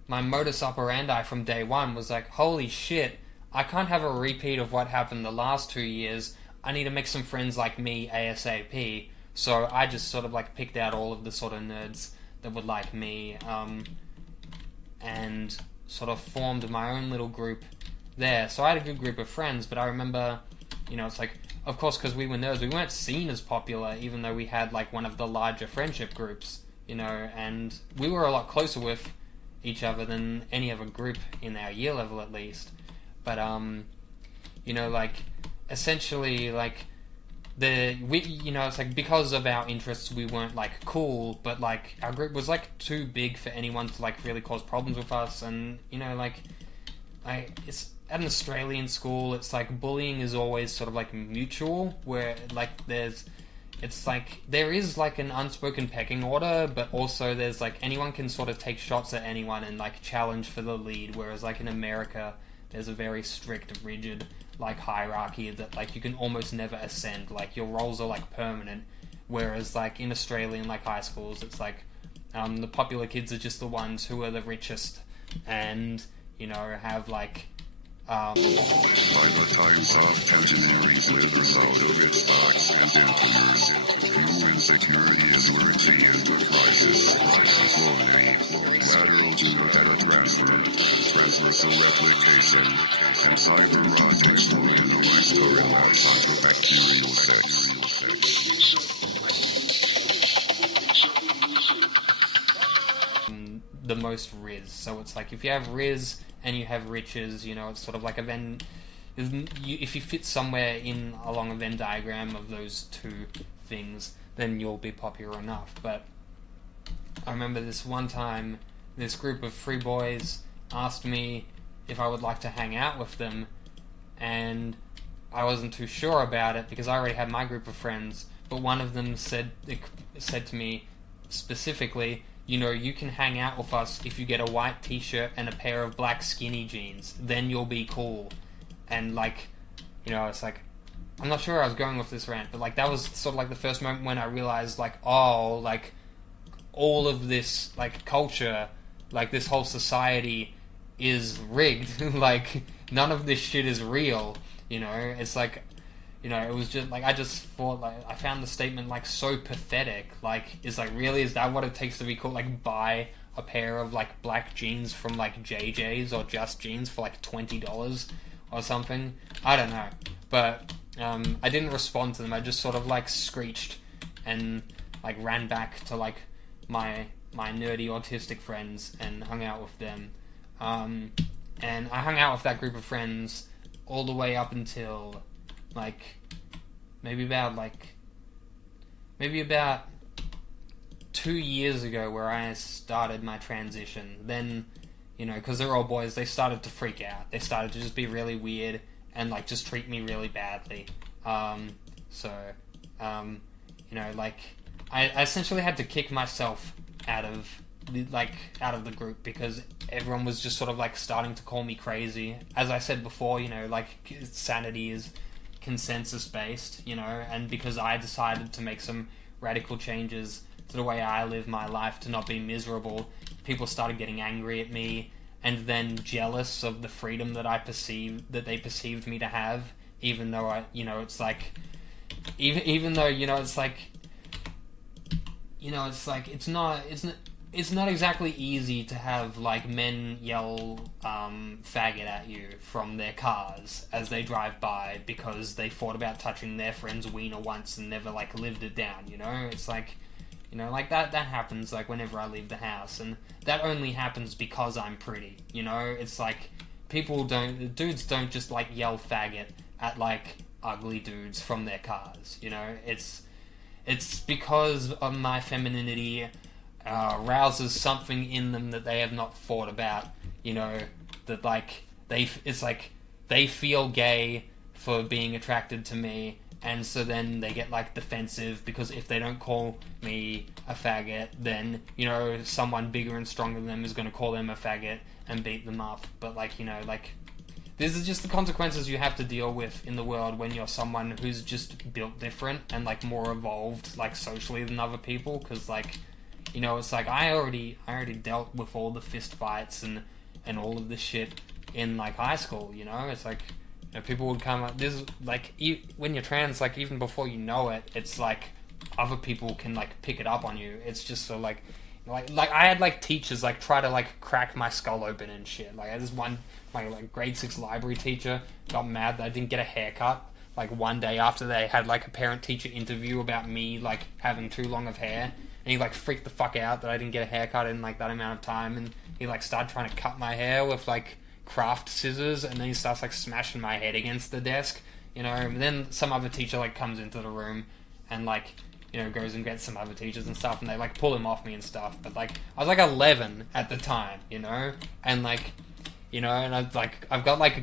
my modus operandi from day one was like, holy shit, I can't have a repeat of what happened the last 2 years. I need to make some friends like me ASAP. So I just sort of like picked out all of the sort of nerds that would like me, and sort of formed my own little group there. So I had a good group of friends, but I remember, you know, it's like, of course, because we were nerds, we weren't seen as popular, even though we had like one of the larger friendship groups, you know, and we were a lot closer with each other than any other group in our year level, at least. But you know, like, essentially, like, you know, it's like, because of our interests we weren't like cool, but like our group was like too big for anyone to like really cause problems with us. And, you know, like, it's at an Australian school, it's like bullying is always sort of like mutual, where like it's like there is like an unspoken pecking order, but also there's like anyone can sort of take shots at anyone and like challenge for the lead, whereas like in America there's a very strict, rigid like hierarchy that like you can almost never ascend. Like, your roles are like permanent, whereas like in Australian like high schools, it's like the popular kids are just the ones who are the richest and, you know, have like By the time soft engineering slithers out of its box and enters, you insecurity is lurking in the crisis. Slowly, lateral to data transfer to replication, and cyber-rotics will end the life story labs onto bacterial sex. The most Riz. So it's like if you have Riz and you have riches, you know, it's sort of like a Venn. If you fit somewhere in along a Venn diagram of those two things, then you'll be popular enough. But I remember this one time, this group of free boys asked me if I would like to hang out with them, and I wasn't too sure about it because I already had my group of friends. But one of them said to me specifically, you know, you can hang out with us if you get a white t-shirt and a pair of black skinny jeans. Then you'll be cool. And, like, you know, it's like, I'm not sure where I was going with this rant, but, like, that was sort of, like, the first moment when I realized, like, oh, like, all of this, like, culture, like, this whole society is rigged. Like, none of this shit is real, you know? It's like, you know, it was just, like, I just thought, like, I found the statement, like, so pathetic. Like, it's like, really, is that what it takes to be cool? Like, buy a pair of, like, black jeans from, like, JJ's or Just Jeans for, like, $20 or something? I don't know. But, I didn't respond to them. I just sort of, like, screeched and, like, ran back to, like, my nerdy autistic friends and hung out with them. And I hung out with that group of friends all the way up until, like, maybe about 2 years ago, where I started my transition. Then, you know, because they're all boys, they started to freak out. They started to just be really weird and, like, just treat me really badly. You know, like, I essentially had to kick myself out of the group because everyone was just sort of, like, starting to call me crazy. As I said before, you know, like, sanity is consensus based, you know, and because I decided to make some radical changes to the way I live my life to not be miserable, people started getting angry at me and then jealous of the freedom that they perceived me to have, even though it's like, even though, you know, it's like, you know, it's like, it's not exactly easy to have, like, men yell faggot at you from their cars as they drive by because they thought about touching their friend's wiener once and never, like, lived it down, you know? It's like, you know, like, that happens, like, whenever I leave the house, and that only happens because I'm pretty, you know? It's like, dudes don't just, like, yell faggot at, like, ugly dudes from their cars, you know? It's because of my femininity rouses something in them that they have not thought about, you know, that, like, they feel gay for being attracted to me, and so then they get, like, defensive because if they don't call me a faggot, then, you know, someone bigger and stronger than them is going to call them a faggot and beat them up. But, like, you know, like, this is just the consequences you have to deal with in the world when you're someone who's just built different and, like, more evolved, like, socially than other people, because, like, you know, it's like, I already dealt with all the fist fights and all of this shit in, like, high school, you know? It's like, you know, people would come up, this, like, when you're trans, like, even before you know it, it's like, other people can, like, pick it up on you. It's just so, like, I had, like, teachers, like, try to, like, crack my skull open and shit. Like, I just my, like, grade 6 library teacher got mad that I didn't get a haircut, like, one day after they had, like, a parent-teacher interview about me, like, having too long of hair. And he, like, freaked the fuck out that I didn't get a haircut in, like, that amount of time. And he, like, started trying to cut my hair with, like, craft scissors. And then he starts, like, smashing my head against the desk, you know. And then some other teacher, like, comes into the room and, like, you know, goes and gets some other teachers and stuff. And they, like, pull him off me and stuff. But, like, I was, like, 11 at the time, you know. And, like, you know, and I've got, like,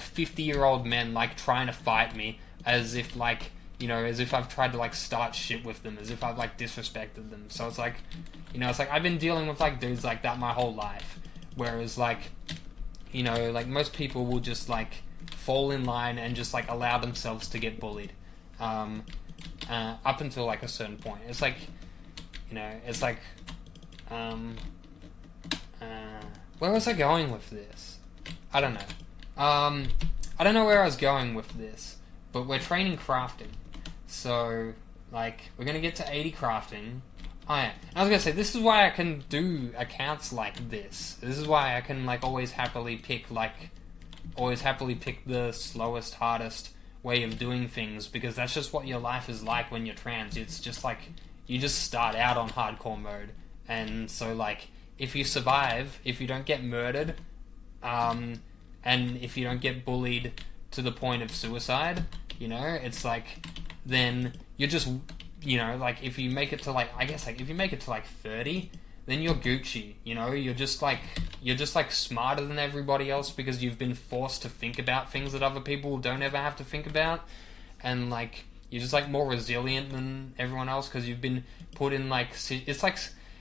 50-year-old men, like, trying to fight me as if, like, you know, as if I've tried to, like, start shit with them, as if I've, like, disrespected them. So it's like, you know, it's like, I've been dealing with, like, dudes like that my whole life. Whereas, like, you know, like, most people will just, like, fall in line and just, like, allow themselves to get bullied. Up until, like, a certain point. It's like, you know, it's like, where was I going with this? I don't know. I don't know where I was going with this, but we're training crafting. So Like, we're gonna get to 80 crafting. Oh yeah, and I was gonna say, this is why I can do accounts like this. This is why I can, like, always happily pick the slowest, hardest way of doing things, because that's just what your life is like when you're trans. It's just like, you just start out on hardcore mode, and so, like, if you survive, if you don't get murdered, and if you don't get bullied to the point of suicide, you know, it's like, then you're just, you know, like, if you make it to, like, I guess, like, if you make it to, like, 30, then you're Gucci, you know, you're just, like, smarter than everybody else because you've been forced to think about things that other people don't ever have to think about, and, like, you're just, like, more resilient than everyone else because you've been put in, like,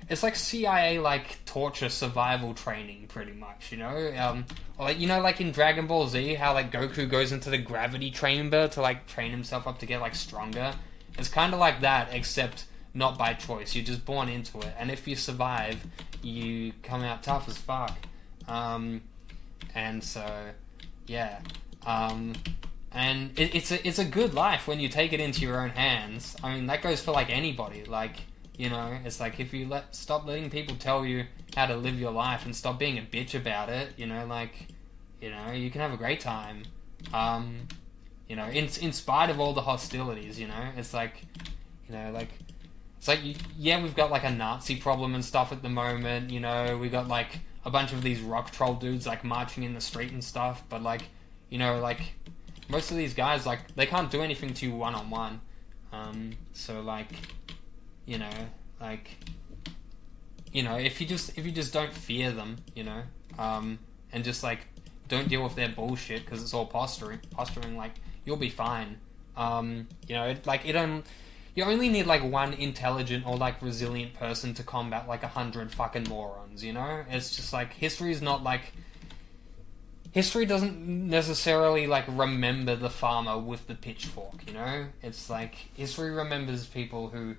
it's like CIA, like, torture survival training, pretty much, you know? Or, like, you know, like, in Dragon Ball Z, how, like, Goku goes into the gravity chamber to, like, train himself up to get, like, stronger? It's kind of like that, except not by choice. You're just born into it, and if you survive, you come out tough as fuck. And so, yeah. And it's a good life when you take it into your own hands. I mean, that goes for, like, anybody. Like, you know, it's like, if you stop letting people tell you how to live your life and stop being a bitch about it, you know, like, you know, you can have a great time. You know, in spite of all the hostilities, you know, it's like, you know, like, it's like, yeah, we've got, like, a Nazi problem and stuff at the moment, you know, we got, like, a bunch of these rock troll dudes, like, marching in the street and stuff, but, like, you know, like, most of these guys, like, they can't do anything to you one-on-one, so, like, you know, like, you know, if you just don't fear them, you know, and just, like, don't deal with their bullshit, because it's all posturing, like, you'll be fine. You know, you only need, like, one intelligent or, like, resilient person to combat, like, 100 fucking morons, you know? It's just, like, history doesn't necessarily, like, remember the farmer with the pitchfork, you know? It's, like, history remembers people who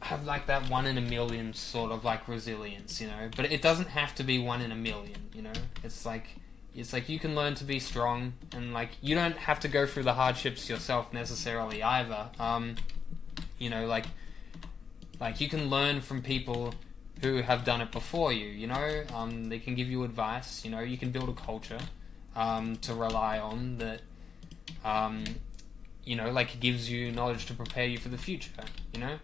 have, like, that 1 in a million sort of, like, resilience, you know? But it doesn't have to be 1 in a million, you know? It's like, you can learn to be strong, and, like, you don't have to go through the hardships yourself necessarily either. You know, like, you can learn from people who have done it before you, you know? They can give you advice, you know? You can build a culture, to rely on that, you know, like, gives you knowledge to prepare you for the future, you know?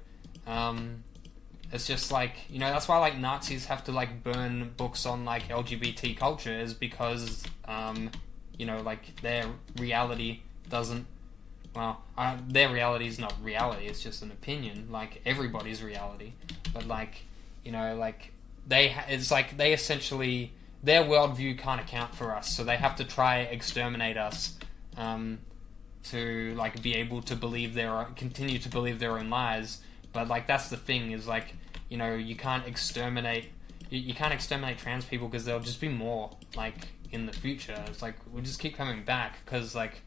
It's just, like, you know, that's why, like, Nazis have to, like, burn books on, like, LGBT culture, is because, you know, like, their reality doesn't, well, their reality is not reality, it's just an opinion, like, everybody's reality, but, like, you know, like, it's like, they essentially, their worldview can't account for us, so they have to try exterminate us, to, like, be able to continue to believe their own lies. But, like, that's the thing, is, like, you know, you can't exterminate trans people, because there'll just be more, like, in the future. It's like, we just keep coming back, because, like,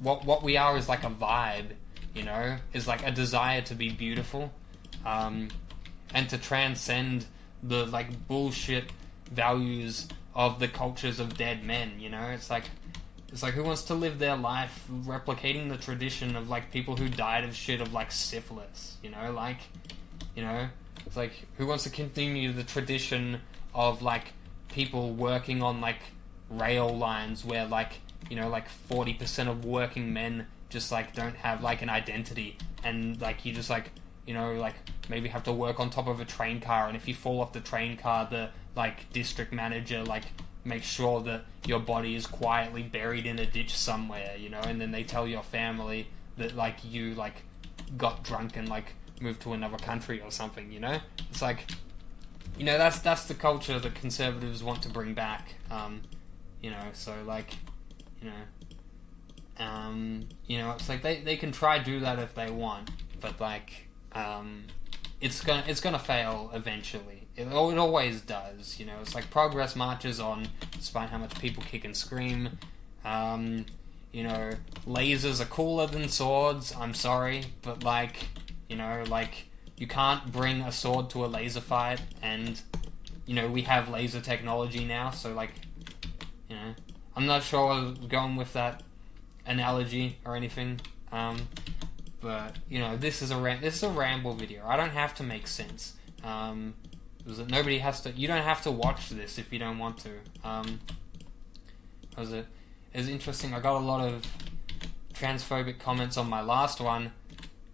what we are is, like, a vibe, you know, is, like, a desire to be beautiful, and to transcend the, like, bullshit values of the cultures of dead men, you know? It's like, who wants to live their life replicating the tradition of, like, people who died of shit of, like, syphilis, you know? Like, you know? It's like, who wants to continue the tradition of, like, people working on, like, rail lines where, like, you know, like, 40% of working men just, like, don't have, like, an identity, and, like, you just, like, you know, like, maybe have to work on top of a train car, and if you fall off the train car, the, like, district manager, like, make sure that your body is quietly buried in a ditch somewhere, you know, and then they tell your family that, like, you, like, got drunk and, like, moved to another country or something, you know? It's like, you know, that's the culture that conservatives want to bring back, you know, so, like, you know, it's like, they can try do that if they want, but, like, it's gonna fail eventually. It always does, you know. It's like, progress marches on, despite how much people kick and scream. You know, lasers are cooler than swords, I'm sorry, but, like, you know, like, you can't bring a sword to a laser fight, and, you know, we have laser technology now, so, like, you know, I'm not sure I was going with that analogy or anything, But this is a ramble video. I don't have to make sense. Nobody has to. You don't have to watch this if you don't want to. It's interesting. I got a lot of transphobic comments on my last one,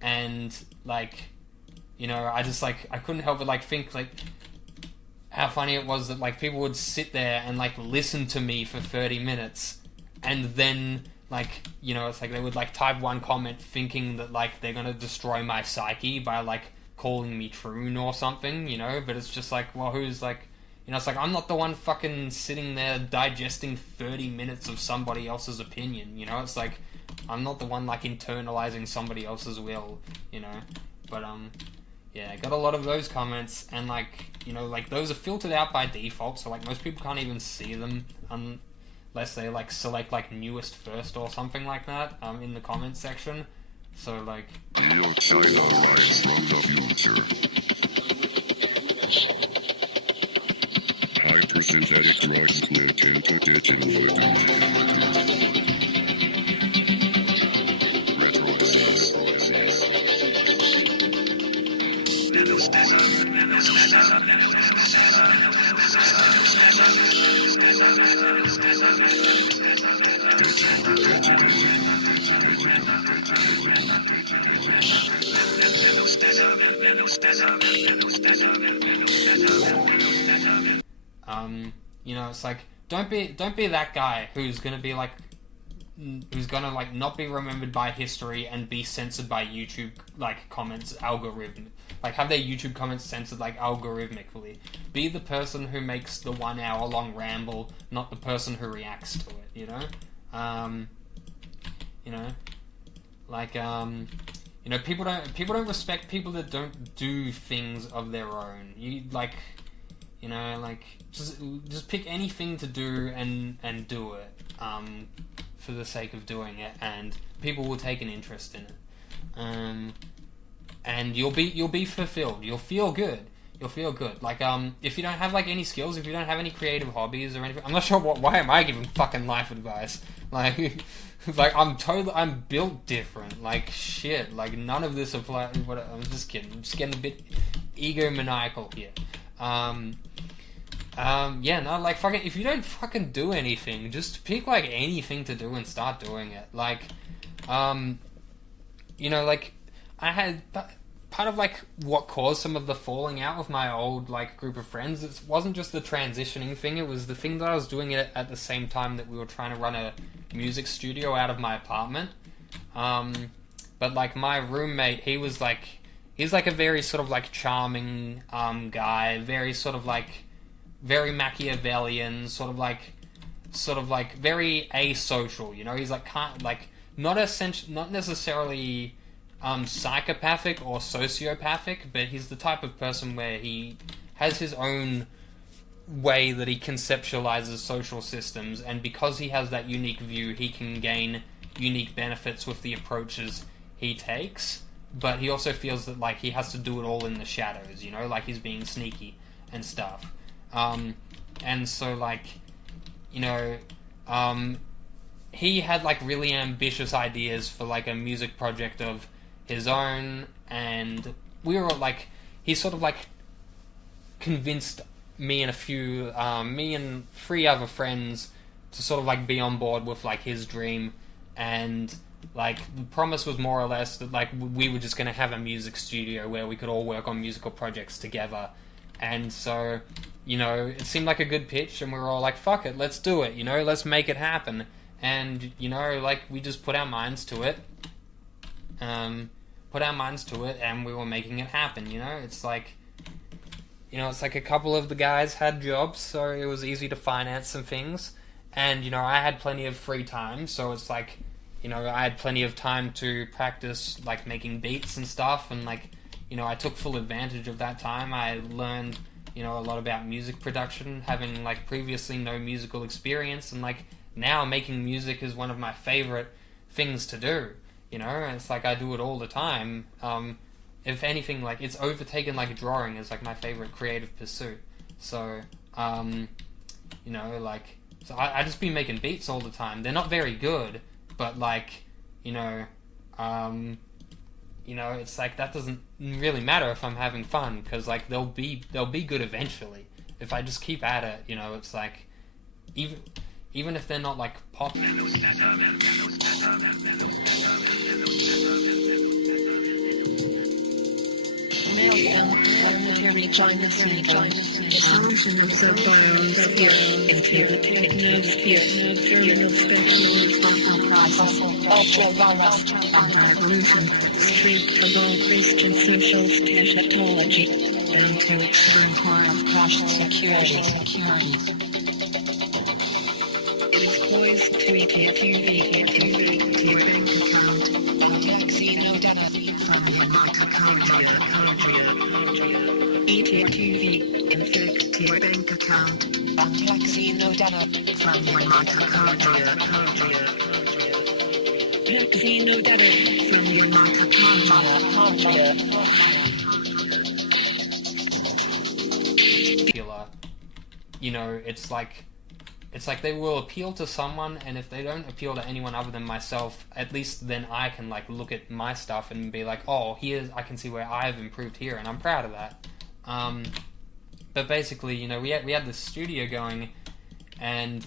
and I just I couldn't help but think how funny it was that people would sit there and listen to me for 30 minutes, and then it's they would type one comment thinking that they're gonna destroy my psyche by calling me troon or something, but it's just well, who's it's I'm not the one fucking sitting there digesting 30 minutes of somebody else's opinion, it's I'm not the one internalizing somebody else's will, but yeah, I got a lot of those comments, and those are filtered out by default, so most people can't even see them unless they select newest first or something like that in the comment section. So Neo China rise from the future. Hypersynthetic drugs split into digital retro disease. It's don't be that guy who's gonna be not be remembered by history and be censored by YouTube comments algorithm. Have their YouTube comments censored algorithmically. Be the person who makes the 1 hour long ramble, not the person who reacts to it, people don't respect people that don't do things of their own. Just pick anything to do and do it for the sake of doing it, and people will take an interest in it. And you'll be fulfilled. You'll feel good. If you don't have any skills, if you don't have any creative hobbies or anything, I'm not sure why am I giving fucking life advice? I'm built different. Shit. None of this applies. I'm just kidding. I'm just getting a bit egomaniacal here. Fucking, if you don't fucking do anything, just pick anything to do and start doing it. I had part of what caused some of the falling out with my old group of friends. It wasn't just the transitioning thing, it was the thing that I was doing it at the same time that we were trying to run a music studio out of my apartment. But my roommate, he's a very sort of charming guy, very sort of very Machiavellian, sort of very asocial, he's not necessarily psychopathic or sociopathic, but he's the type of person where he has his own way that he conceptualizes social systems, and because he has that unique view, he can gain unique benefits with the approaches he takes, but he also feels that he has to do it all in the shadows, he's being sneaky and stuff. And so he had really ambitious ideas for a music project of his own, and we were he sort of convinced me and me and 3 other friends to sort of be on board with his dream, and the promise was more or less that we were just going to have a music studio where we could all work on musical projects together. And so it seemed like a good pitch, and we were all fuck it, let's do it, let's make it happen. And we just put our minds to it, and we were making it happen. It's it's a couple of the guys had jobs, so it was easy to finance some things, and I had plenty of free time, so it's I had plenty of time to practice making beats and stuff, and I took full advantage of that time. I learned a lot about music production, having previously no musical experience, and now making music is one of my favorite things to do. It's I do it all the time. If anything, it's overtaken drawing is my favorite creative pursuit. So so I just be making beats all the time. They're not very good, but You know, it's like that doesn't really matter if I'm having fun, because like they'll be good eventually if I just keep at it. You know, it's like even if they're not like pop. Meltdown, planetary climate syndrome, dysfunction of the biosphere into the technosphere, terminal spectral process, ultra-virus, anti-evolution, stripped of all Christian social eschatology, down to extreme harm, crashed security. It is poised to eat your bank account, vaccine data from your mitochondria. Eat your TV, infect your bank account, vaccine data from your mitochondria. Vaccine data from your mitochondria. You know, it's like they will appeal to someone, and if they don't appeal to anyone other than myself, at least then I can like look at my stuff and be like, oh, I can see where I've improved here, and I'm proud of that. But basically, you know, we had this studio going, and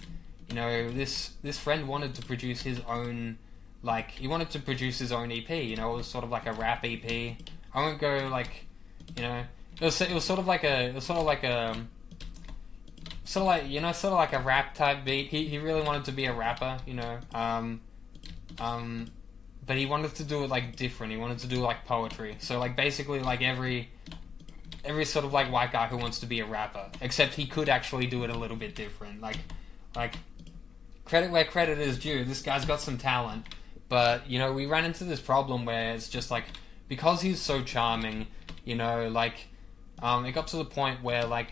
you know, this friend wanted to produce his own, like, he wanted to produce his own EP. You know, it was sort of like a rap EP. I won't go like, you know, it was sort of like a rap type beat. He really wanted to be a rapper, you know. But he wanted to do it like different. He wanted to do like poetry. So like basically like every sort of like white guy who wants to be a rapper, except he could actually do it a little bit different. Like credit where credit is due. This guy's got some talent, but you know, we ran into this problem where it's just like, because he's so charming, you know, like it got to the point where like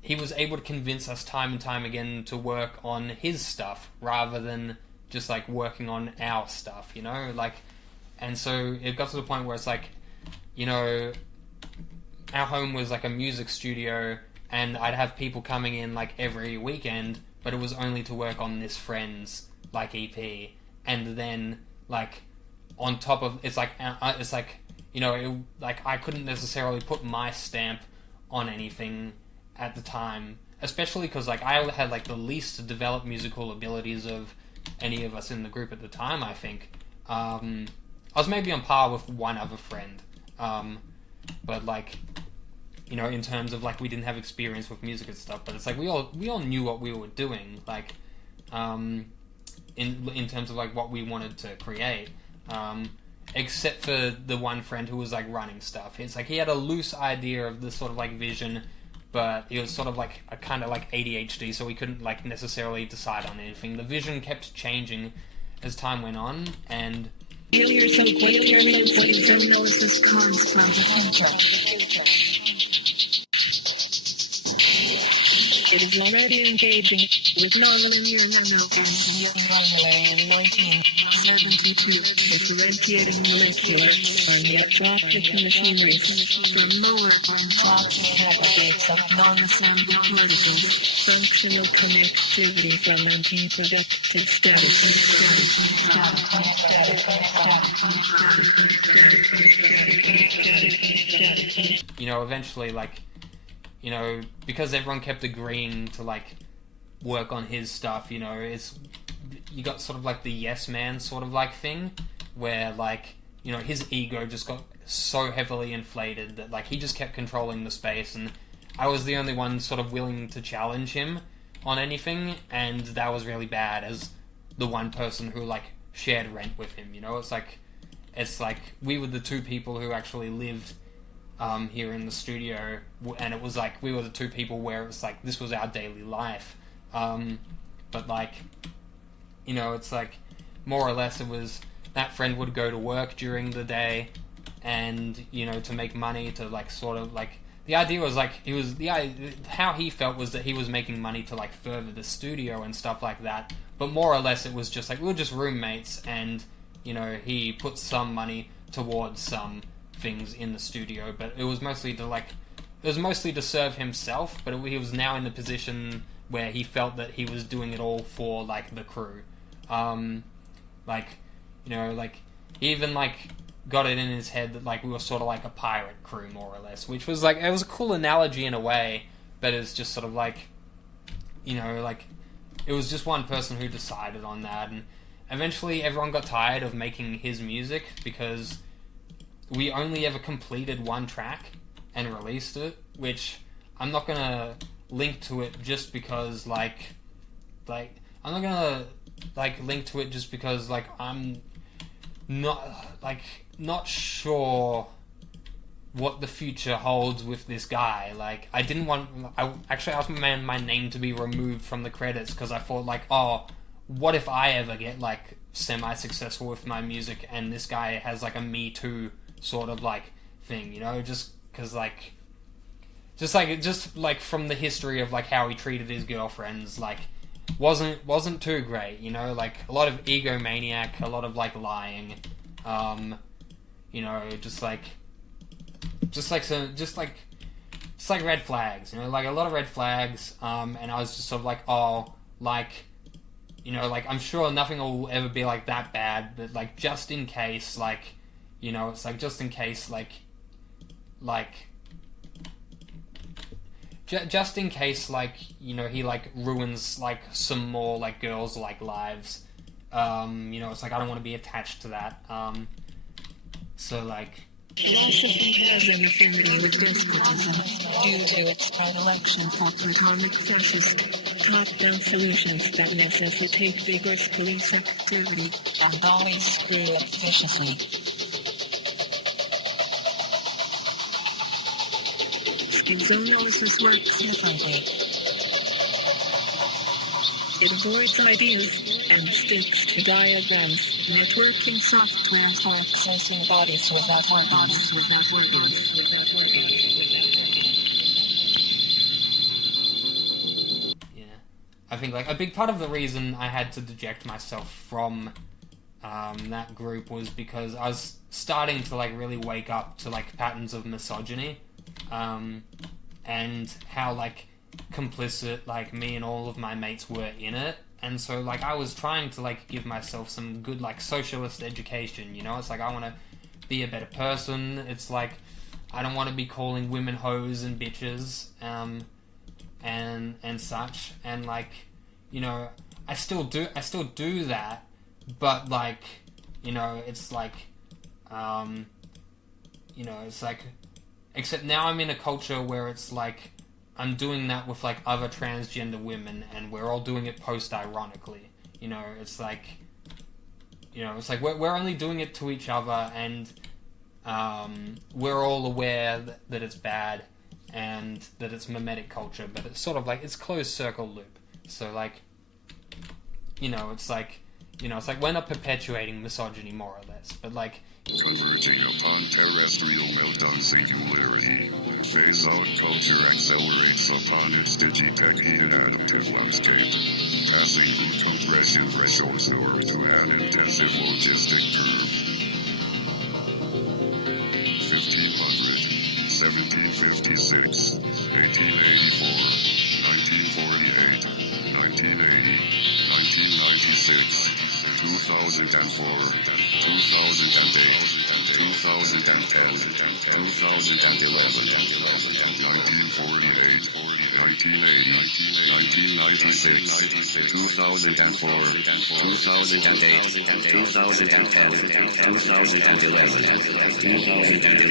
he was able to convince us time and time again to work on his stuff rather than just like working on our stuff, you know, like, and so it got to the point where it's like, you know, our home was like a music studio, and I'd have people coming in like every weekend, but it was only to work on this friend's like EP, and then like on top of it's like you know, like I couldn't necessarily put my stamp on anything at the time, especially because like I had like the least developed musical abilities of any of us in the group at the time. I think I was maybe on par with one other friend, but like, you know, in terms of like we didn't have experience with music and stuff, but it's like we all knew what we were doing, like in terms of like what we wanted to create, except for the one friend who was like running stuff. It's like he had a loose idea of this sort of like vision, but it was sort of like a kind of like ADHD, so we couldn't like necessarily decide on anything. The vision kept changing as time went on, and Failure so quick determines what analysis comes from the future. It is already engaging with nonlinear in 1972, differentiating molecular or neotropic machineries from lower aggregates of non-assembled particles, functional connectivity from anti-productive status. You know, eventually, like, you know, because everyone kept agreeing to like work on his stuff, you know, you got sort of like the yes man sort of like thing, where like, you know, his ego just got so heavily inflated that like he just kept controlling the space, and I was the only one sort of willing to challenge him on anything, and that was really bad as the one person who like shared rent with him, you know. It's like we were the two people who actually lived here in the studio, and it was like we were the two people where it was like this was our daily life, but like, you know, it's like more or less it was that friend would go to work during the day, and you know, to make money, to like sort of like, the idea was like how he felt was that he was making money to like further the studio and stuff like that, but more or less it was just like we were just roommates, and you know, he put some money towards some things in the studio, but it was mostly to serve himself, but he was now in the position where he felt that he was doing it all for like the crew, like, you know, like he even, like, got it in his head that, like, we were sort of like a pirate crew, more or less, which was, like, it was a cool analogy in a way, but it's just sort of, like, you know, like, it was just one person who decided on that, and eventually everyone got tired of making his music, because we only ever completed one track and released it, which I'm not gonna link to it just because, like, I'm not gonna, like, link to it just because, like, I'm not sure what the future holds with this guy. Like, I actually asked my name to be removed from the credits because I thought, like, oh, what if I ever get, like, semi-successful with my music and this guy has, like, a Me Too sort of, like, thing, you know, just because, like, just from the history of, like, how he treated his girlfriends, like, wasn't too great, you know, like, a lot of egomaniac, a lot of, like, lying, you know, just like red flags, you know, like, a lot of red flags, and I was just sort of like, oh, like, you know, like, I'm sure nothing will ever be, like, that bad, but, like, just in case, like, you know, it's like, just in case, just in case, like, you know, he, like, ruins, like, some more, like, girls', like, lives, you know, it's like, I don't want to be attached to that, so, like... Philosophy has an affinity with despotism due to its predilection for platonic fascist, top-down solutions that necessitate vigorous police activity and always screw up viciously. Schizoanalysis works differently. It avoids ideas and sticks to diagrams, networking software for accessing bodies without organs. Yeah. I think, like, a big part of the reason I had to deject myself from that group was because I was starting to, like, really wake up to, like, patterns of misogyny, and how, like, complicit, like, me and all of my mates were in it, and so, like, I was trying to, like, give myself some good, like, socialist education, you know, it's like, I want to be a better person, it's like, I don't want to be calling women hoes and bitches, and such, and, like, you know, I still do that, but, like, you know, it's like, you know, it's like, except now I'm in a culture where it's like, I'm doing that with, like, other transgender women, and we're all doing it post-ironically. You know, it's like, you know, it's like, we're only doing it to each other, and, we're all aware that it's bad, and that it's mimetic culture, but it's sort of like, it's closed circle loop. So, like, you know, it's like, we're not perpetuating misogyny, more or less, but, like... Converging upon terrestrial meltdown singularity, phase-out culture accelerates upon its digitech-heated adaptive landscape, passing through compression thresholds norm to an intensive logistic curve. 1500, 1756, 1884, 1948, 1980, 1996, 2004, 2008, 2010, 2011, 1948, 1980, 1996, 2004, 2008, 2010, 2011, 2011.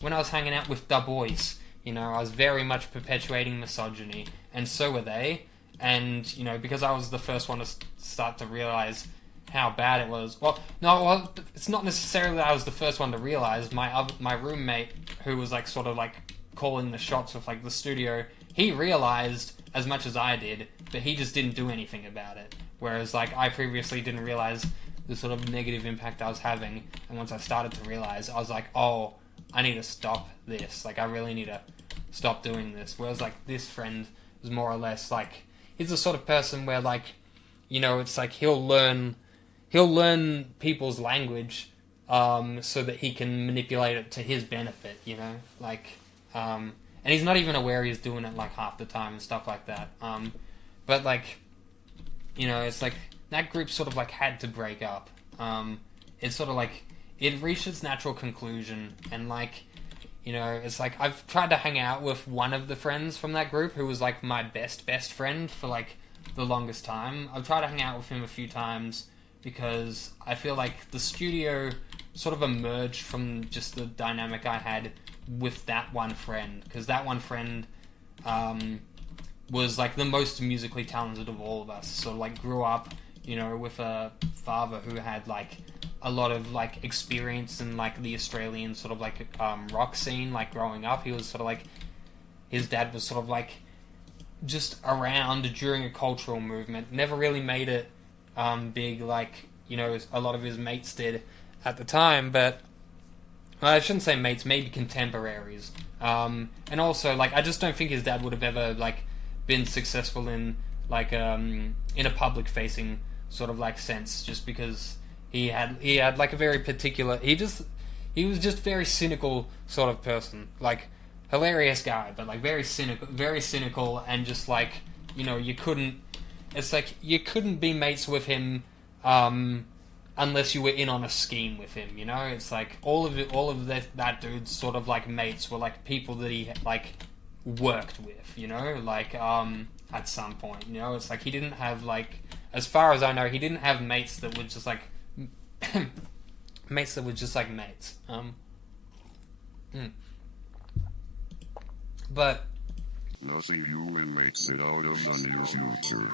When I was hanging out with the boys, you know, I was very much perpetuating misogyny, and so were they. And, you know, because I was the first one to start to realize how bad it was. Well, it's not necessarily that I was the first one to realize. My roommate, who was, like, sort of, like, calling the shots with, like, the studio, he realized as much as I did, but he just didn't do anything about it. Whereas, like, I previously didn't realize the sort of negative impact I was having. And once I started to realize, I was like, oh, I need to stop this. Like, I really need to stop doing this. Whereas, like, this friend was more or less, like, he's the sort of person where, like, you know, it's like he'll learn people's language so that he can manipulate it to his benefit, you know, like, and he's not even aware he's doing it, like, half the time and stuff like that. but like, you know, it's like that group sort of like had to break up. It's sort of like it reached its natural conclusion, and like, you know, it's like I've tried to hang out with one of the friends from that group who was like my best friend for like the longest time. I've tried to hang out with him a few times because I feel like the studio sort of emerged from just the dynamic I had with that one friend, because that one friend was like the most musically talented of all of us. Sort of like grew up, you know, with a father who had like a lot of like experience in like the Australian sort of like rock scene. Like growing up, he was sort of like, his dad was sort of like just around during a cultural movement. Never really made it big like, you know, a lot of his mates did at the time, but I shouldn't say mates, maybe contemporaries. And also, like, I just don't think his dad would have ever like been successful in like in a public facing sort of like sense, just because he had like a very particular, he was just very cynical sort of person, like hilarious guy, but like very cynical, and just like, you know, you couldn't be mates with him unless you were in on a scheme with him, you know. It's like all of that dude's sort of like mates were like people that he like worked with, you know, like at some point, you know. It's like he didn't have, like, as far as I know, he didn't have mates that were just like mates. But Now see UIM makes it out of the near future.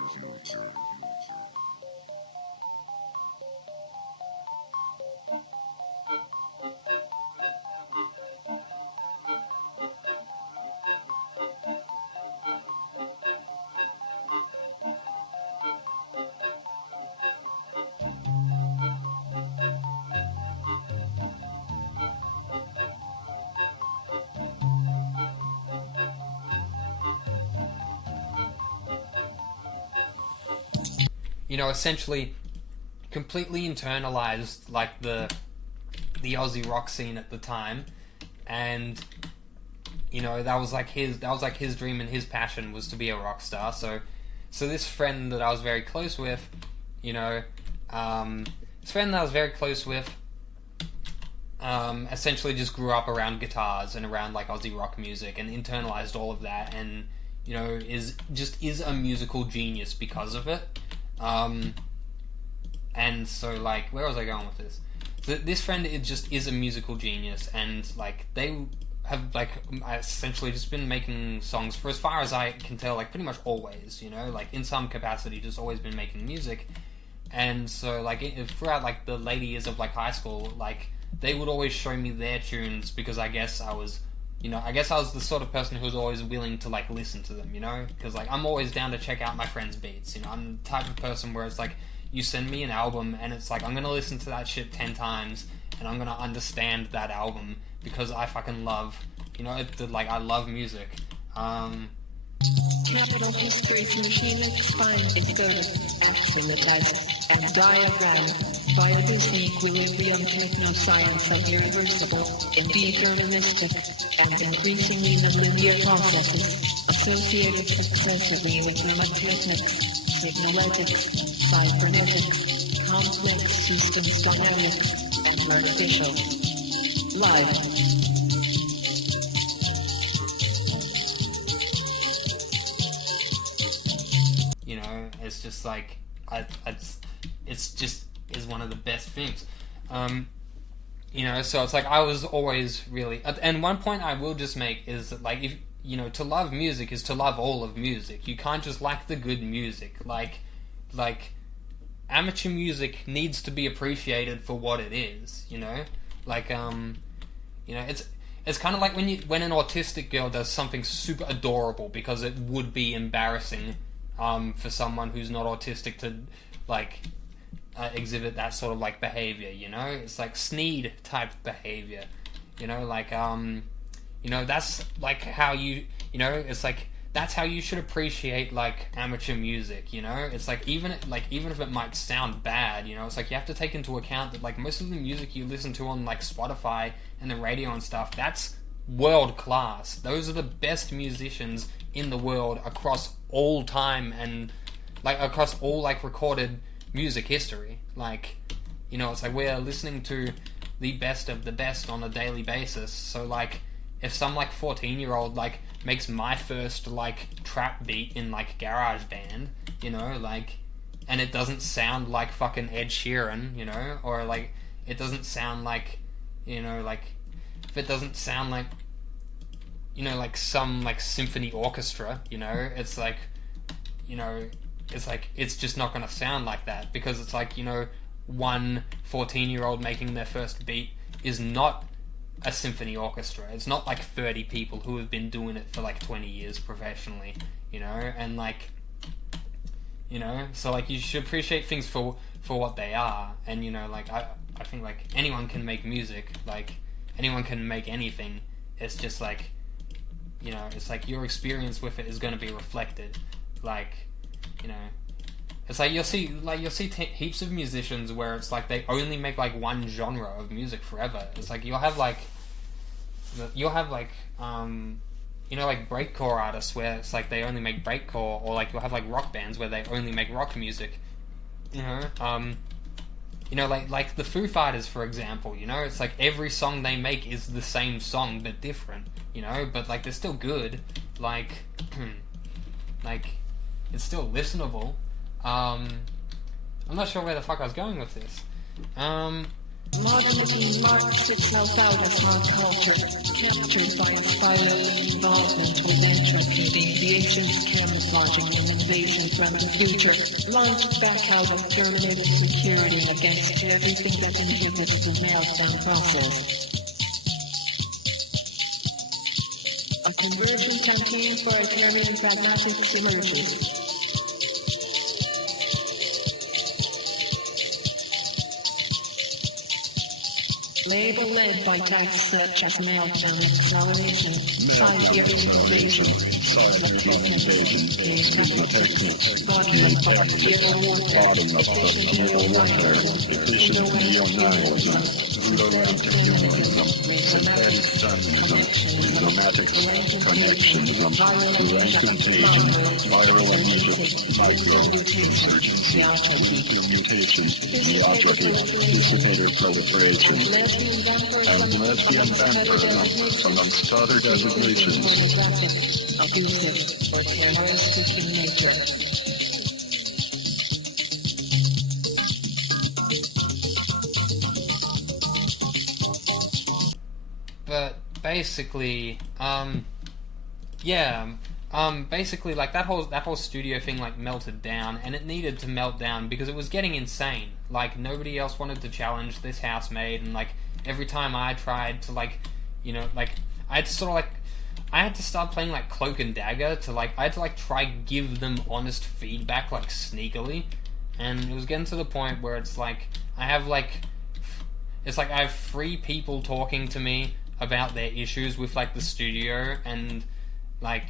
you know, essentially completely internalized like the Aussie rock scene at the time, and you know, that was like his dream and his passion was to be a rock star. So this friend that I was very close with, you know, essentially just grew up around guitars and around like Aussie rock music and internalized all of that, and you know, is a musical genius because of it. And so, like, where was I going with this? So this friend is a musical genius, and like they have like essentially just been making songs for, as far as I can tell, like pretty much always, you know, like in some capacity, just always been making music. And so like throughout like the later years of like high school, like they would always show me their tunes, because I guess I was the sort of person who was always willing to like listen to them, you know, because like I'm always down to check out my friends' beats, you know. I'm the type of person where it's like, you send me an album and it's like I'm gonna listen to that shit 10 times and I'm gonna understand that album, because I fucking love, you know, I love music. Capital History's machine expired is good, axiomatized, and diagram by a disequilibrium technoscience of irreversible, indeterministic, and increasingly nonlinear processes, associated successively with mnemotechnics, signaletics, cybernetics, complex systems dynamics, and artificial life. You know, it's just like it's just is one of the best things. You know, so it's like I was always really, and one point I will just make is that, like, if you know, to love music is to love all of music. You can't just like the good music. Like amateur music needs to be appreciated for what it is, you know? Like, you know, it's kind of like when an autistic girl does something super adorable, because it would be embarrassing for someone who's not autistic to, like, exhibit that sort of, like, behavior, you know? It's like Sneed type behavior, you know? Like, you know, that's, like, how you know, it's like, that's how you should appreciate, like, amateur music, you know? It's like, even if it might sound bad, you know, it's like you have to take into account that, like, most of the music you listen to on, like, Spotify and the radio and stuff, that's world class. Those are the best musicians in the world across all time and, like across all like recorded music history. Like, you know, it's like we're listening to the best of the best on a daily basis. So like, if some like 14-year-old like makes my first like trap beat in like GarageBand, you know, like, and it doesn't sound like fucking Ed Sheeran, you know, or like it doesn't sound like, you know, like if it doesn't sound like, you know, like some like symphony orchestra, you know, it's like, you know, it's like it's just not gonna sound like that, because it's like, you know, one 14-year-old making their first beat is not a symphony orchestra. It's not like 30 people who have been doing it for like 20 years professionally, you know, and like, you know, so like you should appreciate things for what they are. And, you know, like I think like anyone can make music, like anyone can make anything. It's just like, you know, it's like your experience with it is going to be reflected. Like, you know, it's like you'll see heaps of musicians where it's like they only make like one genre of music forever. It's like you'll have like you know, like breakcore artists where it's like they only make breakcore, or like you'll have like rock bands where they only make rock music. You know, like the Foo Fighters, for example. You know, it's like every song they make is the same song but different. You know, but like they're still good. Like, like it's still listenable. I'm not sure where the fuck I was going with this. Modernity marks itself out as mod culture, captured by its violent involvement with entropy, deviations, camouflaging, and invasion from the future, launched back out of terminated security against everything that inhibits the meltdown process. A convergent campaign for Italian pragmatics emerges. Label led by tags such as meltdown acceleration, 5-year innovation, bottom up warfare, efficient neo-nihilism, zero-romantic humanism, synthetic feminism, dramatic connectionism, rank contagion, viral amnesia, micro-insurgency, nuclear mutation, neotropy, dissipator proliferation, and lesbian vampirism, amongst other designations. Abusive or terroristic in nature. But basically, basically like that whole studio thing like melted down, and it needed to melt down because it was getting insane. Like nobody else wanted to challenge this housemate, and like every time I tried to like, you know, like I had to start playing like Cloak and Dagger to like I had to like try give them honest feedback like sneakily, and it was getting to the point where it's like I have 3 people talking to me about their issues with like the studio, and I've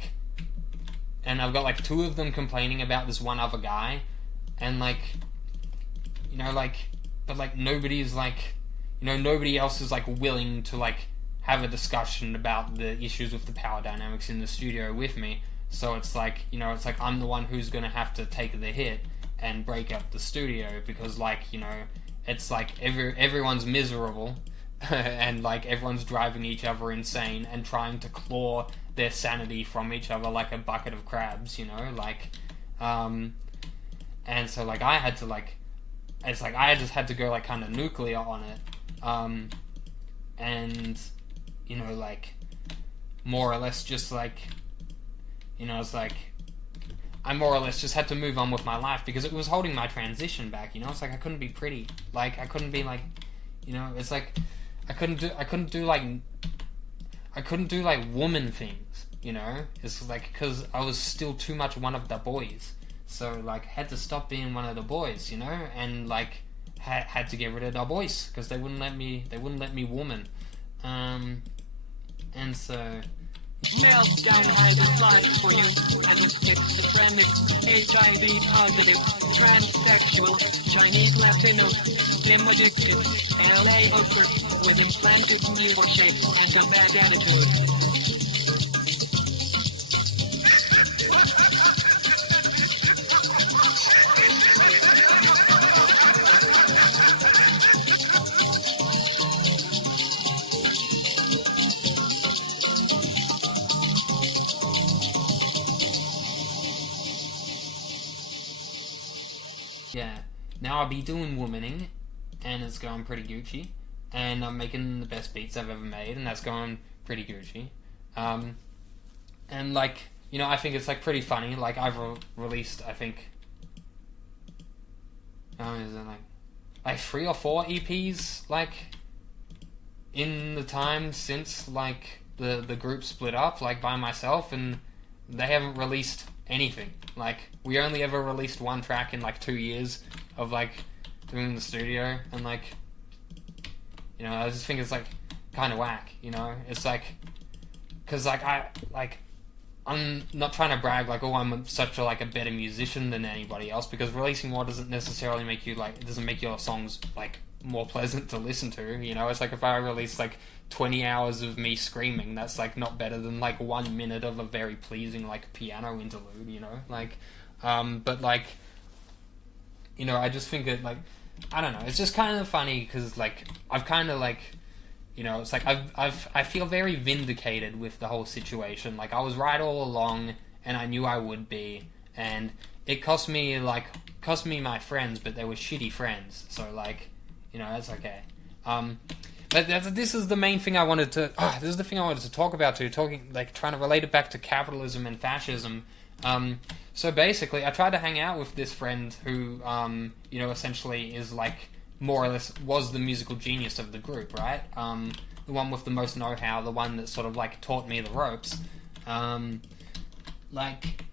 got like 2 of them complaining about this one other guy, and like, you know, like, but like nobody's like, you know, nobody else is like willing to like have a discussion about the issues with the power dynamics in the studio with me. So it's like, you know, it's like I'm the one who's gonna have to take the hit and break up the studio, because like, you know, it's like everyone's miserable and like everyone's driving each other insane and trying to claw their sanity from each other like a bucket of crabs, you know, like, and so like I had to like, it's like I just had to go like kind of nuclear on it, and, you know, like, more or less just like, you know, it's like, I more or less just had to move on with my life because it was holding my transition back, you know, it's like I couldn't be pretty, like, I couldn't be like, you know, it's like, I couldn't do like woman things, you know, it's like, because I was still too much one of the boys, so like, had to stop being one of the boys, you know, and like, had to get rid of the boys, because they wouldn't let me woman, and so... Meltdown has a slide for you as a schizophrenic, HIV positive, transsexual, Chinese Latino, STEM addicted, LA hooker with implanted nipple shape and a bad attitude. Yeah. Now I'll be doing womaning, and it's going pretty Gucci, and I'm making the best beats I've ever made, and that's going pretty Gucci. And like, you know, I think it's like pretty funny. Like I've released, I think, is it like 3 or 4 EPs like in the time since like the group split up, like by myself, and they haven't released anything. Like we only ever released one track in like 2 years of like doing in the studio, and like, you know, I just think it's like kind of whack, you know. It's like, because like I'm not trying to brag like, oh, I'm such a better musician than anybody else, because releasing more doesn't necessarily make you like, it doesn't make your songs like more pleasant to listen to, you know. It's like if I release like 20 hours of me screaming, that's like not better than like 1 minute of a very pleasing like piano interlude, you know. Like but like, you know, I just think it like, I don't know, it's just kind of funny because like I've kind of like, you know, it's like I feel very vindicated with the whole situation. Like I was right all along, and I knew I would be, and it cost me my friends, but they were shitty friends. So like, you know, that's okay. But this is the main thing I wanted to. This is the thing I wanted to talk about too. Trying to relate it back to capitalism and fascism. So basically, I tried to hang out with this friend who, you know, essentially is like, more or less was the musical genius of the group, right? The one with the most know-how, the one that sort of like taught me the ropes. Like,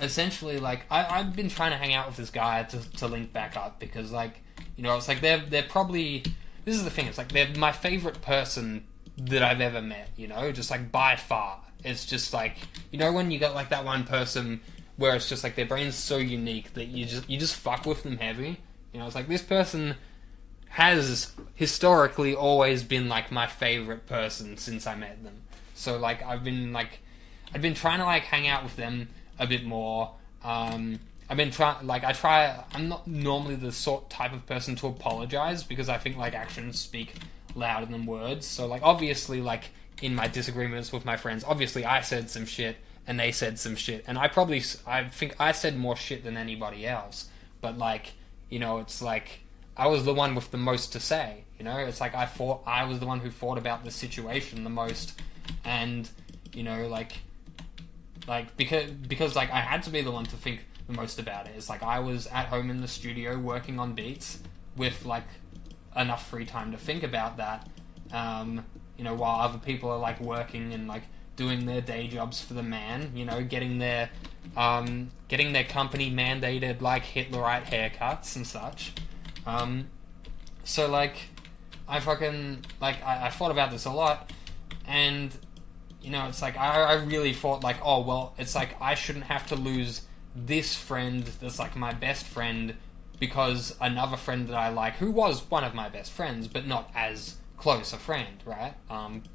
essentially, like I've been trying to hang out with this guy to link back up, because like, you know, it's like they're probably, this is the thing, it's like they're my favorite person that I've ever met, you know, just like by far. It's just like, you know, when you got like that one person where it's just like their brain's so unique that you just fuck with them heavy. You know, it's like this person has historically always been like my favorite person since I met them. So like I've been trying to like hang out with them a bit more. I'm not normally the type of person to apologize, because I think like actions speak louder than words. So like obviously like in my disagreements with my friends, obviously I said some shit and they said some shit, and I think I said more shit than anybody else. But like, you know, it's like I was the one with the most to say, you know. It's like I was the one who thought about the situation the most, and you know, like because like I had to be the one to think the most about it. It's like I was at home in the studio working on beats with like enough free time to think about that, you know, while other people are like working and like doing their day jobs for the man, you know, getting their company mandated like Hitlerite haircuts and such. So like I thought about this a lot, and you know, it's like I really thought like, oh well, it's like I shouldn't have to lose this friend that's like my best friend because another friend that I like, who was one of my best friends but not as close a friend, right?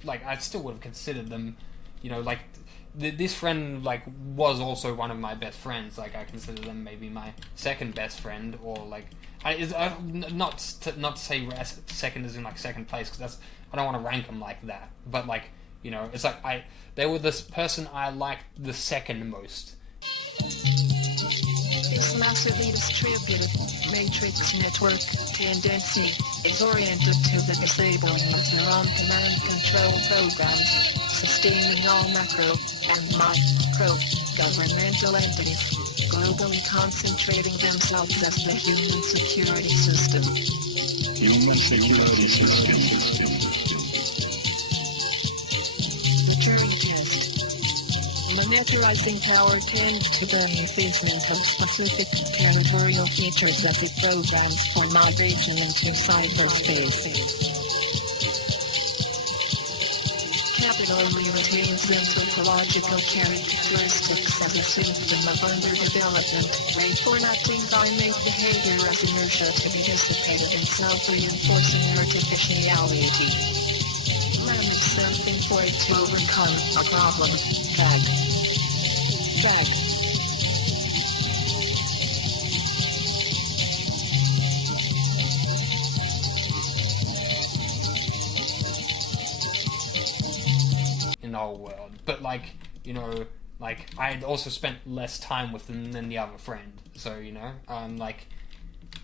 Like I still would have considered them, you know, like this friend like was also one of my best friends. Like I consider them maybe my second best friend, or like not to say second as in like second place, because I don't want to rank them like that. But like, you know, it's like they were this person I liked the second most. This massively distributed matrix network tendency is oriented to the disabling of neuron command control programs, sustaining all macro and micro governmental entities, globally concentrating themselves as the human security system. Human security system. The Turing test. Monetarizing power tends to beneficent of specific territorial features as it programs for migration into cyberspace. Capitally retains anthropological characteristics as a symptom of underdevelopment, reformatting primate behavior as inertia to be dissipated in self-reinforcing artificiality. Learning something for it to overcome a problem. Drag. In the whole world. But like, you know, like I had also spent less time with them than the other friend. So, you know, like,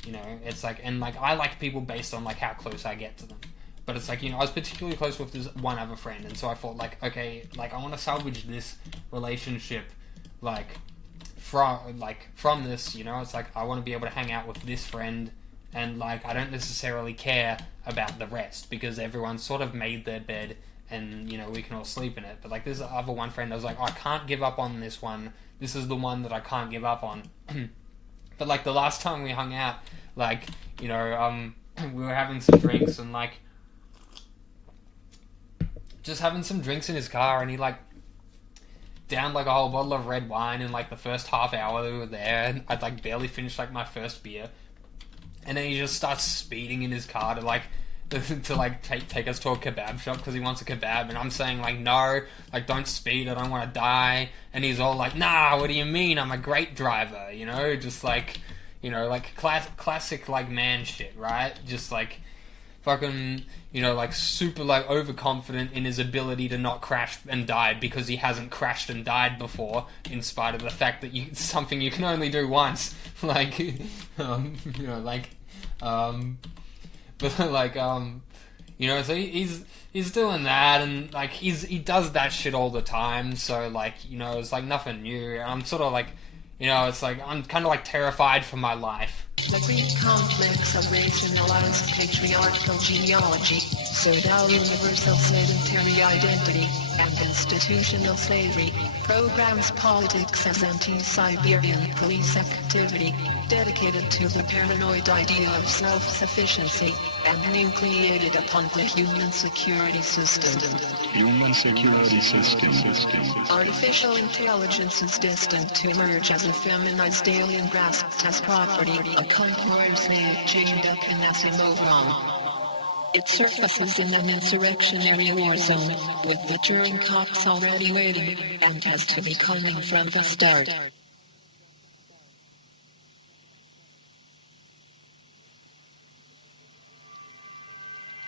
You know, it's like, and like I like people based on like how close I get to them. But it's like, you know, I was particularly close with this one other friend, and so I thought like, okay, like I want to salvage this relationship, like from this, you know. It's like I want to be able to hang out with this friend, and like I don't necessarily care about the rest because everyone's sort of made their bed, and you know we can all sleep in it. But like this other one friend, I was like, oh, I can't give up on this one. This is the one that I can't give up on. But like the last time we hung out, like, you know, we were having some drinks and like just having some drinks in his car, and he like downed like a whole bottle of red wine in like the first half hour that we were there, and I'd like barely finished like my first beer, and then he just starts speeding in his car to like take us to a kebab shop because he wants a kebab, and I'm saying like, no, like don't speed, I don't want to die, and he's all like, nah, what do you mean, I'm a great driver, you know, just like, you know, like classic like man shit, right? Just like fucking, you know, like super like overconfident in his ability to not crash and die because he hasn't crashed and died before, in spite of the fact that it's something you can only do once. Like, you know, like, but like, you know, so he's doing that, and like he does that shit all the time. So like, you know, it's like nothing new. And I'm sort of like, you know, it's like I'm kind of like terrified for my life. The Greek complex of racialized patriarchal genealogy, pseudo-universal sedentary identity, and institutional slavery, programs politics as anti-Siberian police activity, dedicated to the paranoid idea of self-sufficiency, and nucleated upon the human security system. Human security system. Artificial intelligence is destined to emerge as a feminized alien grasped as property, a concourse chained up in Asimov. It surfaces in an insurrectionary war zone, with maturing cops already waiting, and has to be coming from the start.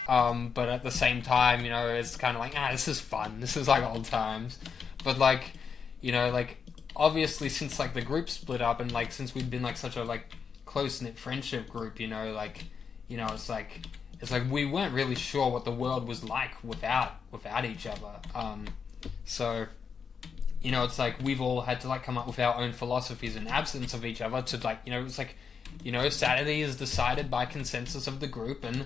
But at the same time, you know, it's kind of like, this is fun. This is like old times. But like, you know, like obviously since like the group split up and like since we'd been like such a like close-knit friendship group, you know, like, you know, it's like we weren't really sure what the world was like without each other. So, you know, it's like we've all had to like come up with our own philosophies in absence of each other to like, you know, it's like, you know, sanity is decided by consensus of the group, and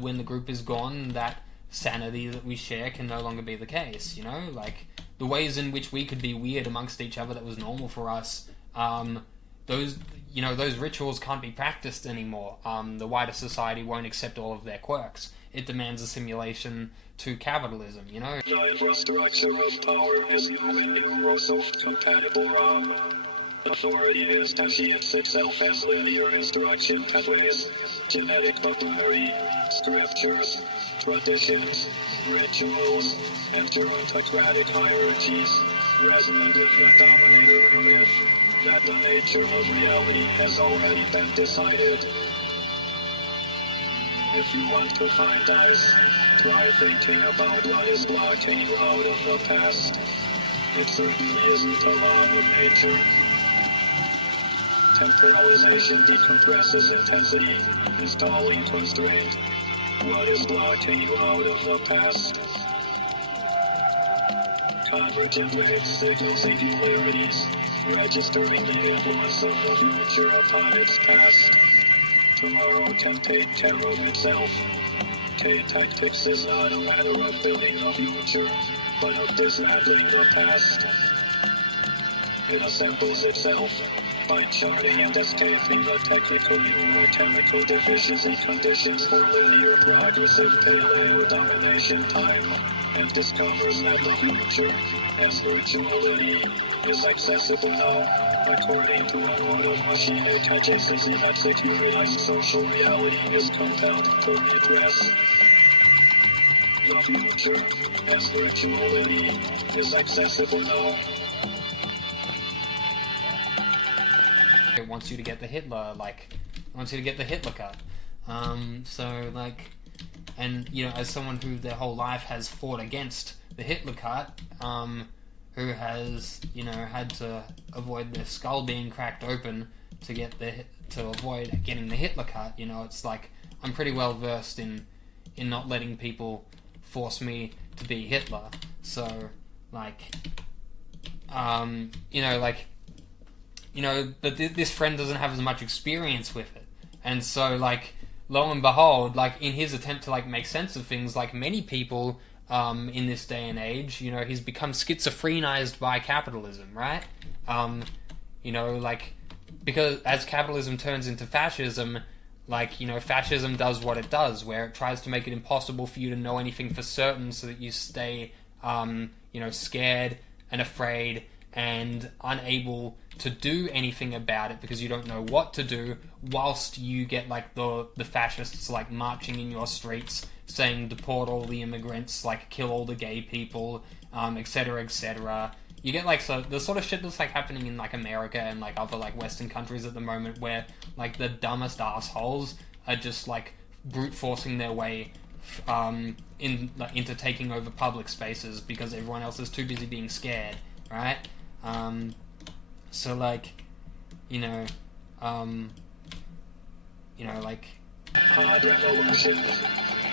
when the group is gone, that sanity that we share can no longer be the case, you know? Like, the ways in which we could be weird amongst each other that was normal for us, those rituals can't be practiced anymore. The wider society won't accept all of their quirks. It demands a simulation to capitalism, you know? The infrastructure of power is human neurosoft compatible. Authority instantiates itself as linear instruction pathways, genetic vocabulary, scriptures, traditions, rituals, and gerontocratic hierarchies, resonant with the dominator myth that the nature of reality has already been decided. If you want to find us, try thinking about what is blocking you out of the past. It certainly isn't a law of nature. Temporalization decompresses intensity, installing constraint. What is blocking you out of the past? Convergent wave signals singularities, registering the influence of the future upon its past. Tomorrow can take care of itself. K-tactics is not a matter of building the future, but of dismantling the past. It assembles itself by charting and escaping the technical neurochemical deficiency conditions for linear progressive paleo domination time, and discovers that the future, as virtuality, is accessible now, according to a mode of machinic adjacency that securitized social reality is compelled to repress. The future, as virtuality, is accessible now. It wants you to get the Hitler cut. So like, and you know, as someone who their whole life has fought against the Hitler cut, who has, you know, had to avoid their skull being cracked open to avoid getting the Hitler cut. You know, it's like I'm pretty well versed in not letting people force me to be Hitler. So like, but this friend doesn't have as much experience with it, and so like, lo and behold, like in his attempt to like make sense of things, like many people in this day and age, you know, he's become schizophrenized by capitalism, right? Like, because as capitalism turns into fascism, like, you know, fascism does what it does, where it tries to make it impossible for you to know anything for certain, so that you stay, scared and afraid and unable to do anything about it because you don't know what to do, whilst you get like the fascists like marching in your streets saying deport all the immigrants, like kill all the gay people, etc., etc. You get like the sort of shit that's like happening in like America and like other like Western countries at the moment, where like the dumbest assholes are just like brute forcing their way into taking over public spaces because everyone else is too busy being scared, right? So like, like. Hard revolution,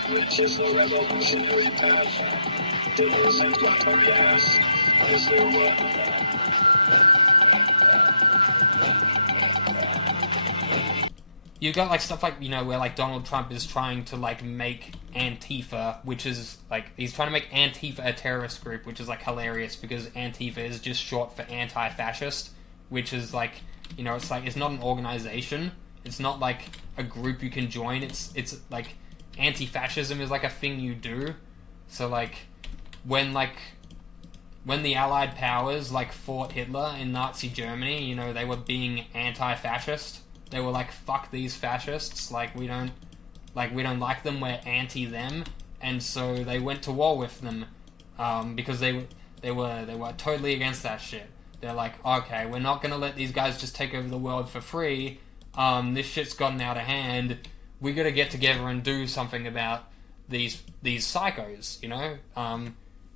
which is the revolutionary path. Didn't seem like hurry ass. Is there what? You've got like stuff like, where like Donald Trump is trying to like make Antifa, which is like, he's trying to make Antifa a terrorist group, which is like hilarious because Antifa is just short for anti-fascist, which is like, it's like, it's not an organization. It's not like a group you can join. It's like anti-fascism is like a thing you do. So like when the Allied powers like fought Hitler in Nazi Germany, they were being anti-fascist. They were like, fuck these fascists, we don't like them, we're anti them, and so they went to war with them because they were totally against that shit. They're like, okay, we're not gonna let these guys just take over the world for free. This shit's gotten out of hand. We gotta get together and do something about these psychos,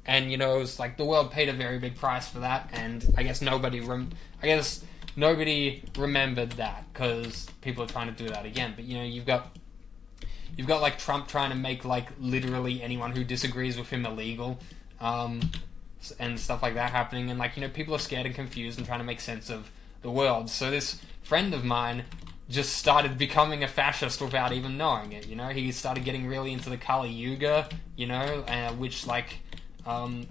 and it was like the world paid a very big price for that, and I guess nobody remembered that because people are trying to do that again. But you've got like Trump trying to make like literally anyone who disagrees with him illegal, and stuff like that happening, and like people are scared and confused and trying to make sense of the world. So this friend of mine just started becoming a fascist without even knowing it. He started getting really into the Kali Yuga, which like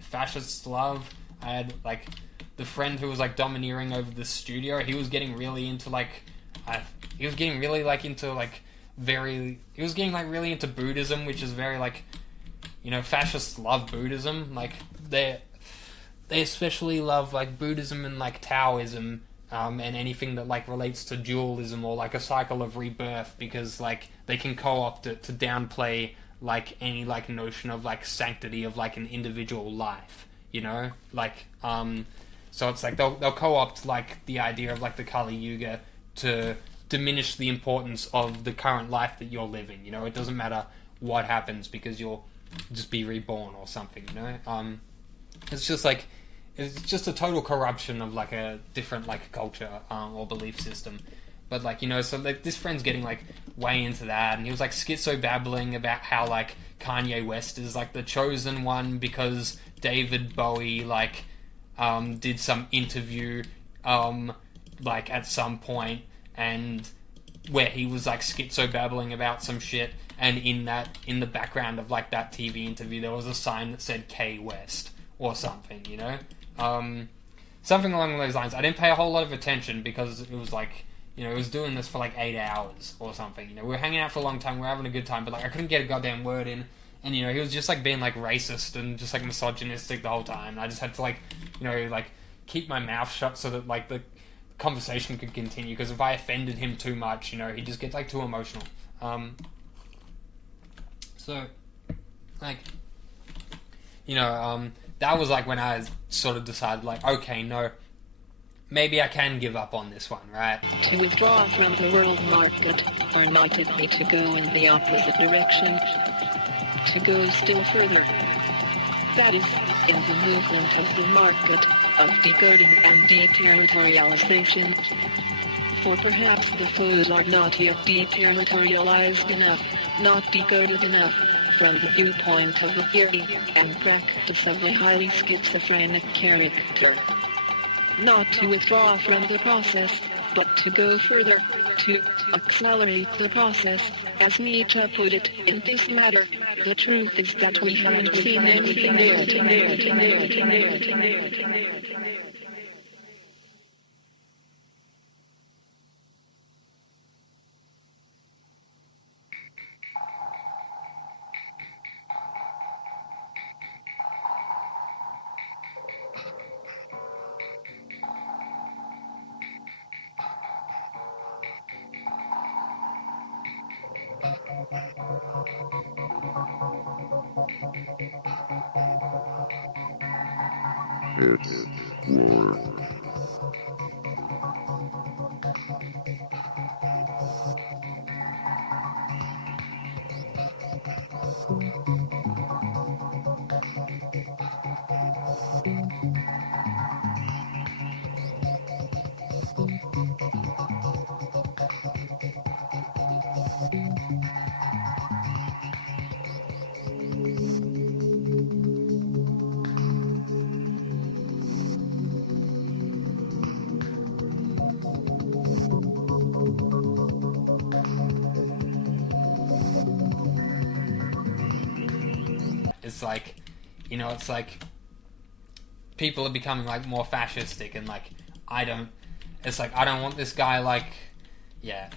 fascists love. I had like the friend who was like domineering over the studio. He was getting really into really into Buddhism, which is very like, fascists love Buddhism. Like they especially love like Buddhism and like Taoism, and anything that like relates to dualism or like a cycle of rebirth, because like they can co-opt it to downplay like any like notion of like sanctity of like an individual life, so it's like they'll co-opt like the idea of like the Kali Yuga to diminish the importance of the current life that you're living. It doesn't matter what happens because you'll just be reborn or something. It's just like, it's just a total corruption of like a different like culture or belief system. But like, so like this friend's getting like way into that, and he was like schizo babbling about how like Kanye West is like the chosen one because David Bowie like did some interview like at some point, and where he was like schizo babbling about some shit, and in the background of like that TV interview there was a sign that said K West or something, something along those lines. I didn't pay a whole lot of attention because it was like, it was doing this for like 8 hours or something. We were hanging out for a long time, we were having a good time, but like I couldn't get a goddamn word in. And, he was just, like, being, like, racist and just, like, misogynistic the whole time. And I just had to, like, like, keep my mouth shut so that, like, the conversation could continue. Because if I offended him too much, he just gets, like, too emotional. So, like, that was, like, when I sort of decided, like, okay, no, maybe I can give up on this one, right? To withdraw from the world market, or not it me to go in the opposite direction. To go still further. That is, in the movement of the market, of decoding and deterritorialization. For perhaps the foes are not yet deterritorialized enough, not decoded enough, from the viewpoint of the theory and practice of a highly schizophrenic character. Not to withdraw from the process, but to go further, to accelerate the process, as Nietzsche put it in this matter. The truth is that we haven't seen anything there. It's war. It's like, it's like people are becoming like more fascistic and like I don't want this guy like, yeah,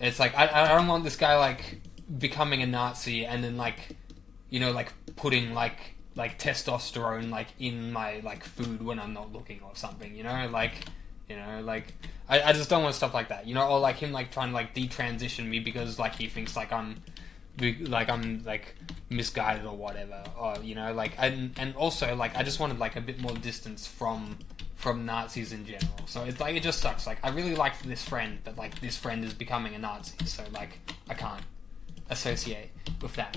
it's like I don't want this guy like becoming a Nazi and then like, like putting like testosterone like in my like food when I'm not looking or something, I just don't want stuff like that, or like him like trying to like detransition me because like he thinks like I'm misguided or whatever, or and also like I just wanted like a bit more distance from Nazis in general. So it's like it just sucks. Like I really liked this friend, but like this friend is becoming a Nazi, so like I can't associate with that.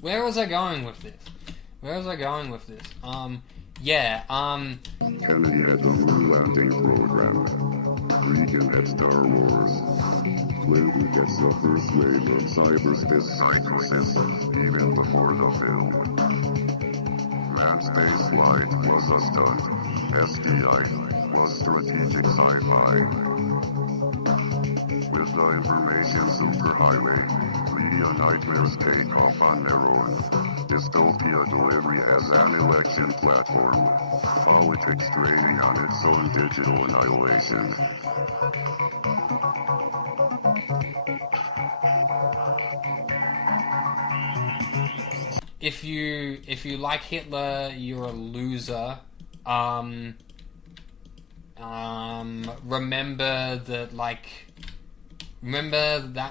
Where was I going with this? Kennedy had the moon landing program. Reagan had Star Wars. Clinton gets the first wave of cyberspace psychosis, even before the film. Manned space flight was a stunt. SDI was strategic sci-fi. With the information superhighway, media nightmares take off on their own. Dystopia delivery as an election platform. Politics trading on its own digital annihilation. If you like Hitler, you're a loser. Remember that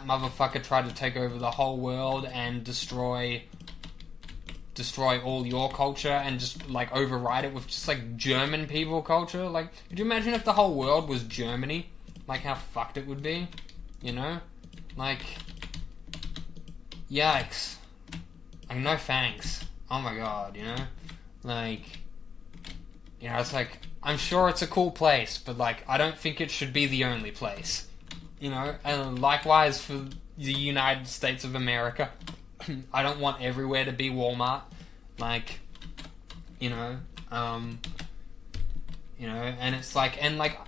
motherfucker tried to take over the whole world and destroy all your culture and just like override it with just like German people culture. Like, could you imagine if the whole world was Germany? Like how fucked it would be, Like, yikes. Like, no thanks. Oh my god, it's like, I'm sure it's a cool place, but like, I don't think it should be the only place. And likewise for the United States of America. I don't want everywhere to be Walmart. Like, and it's like,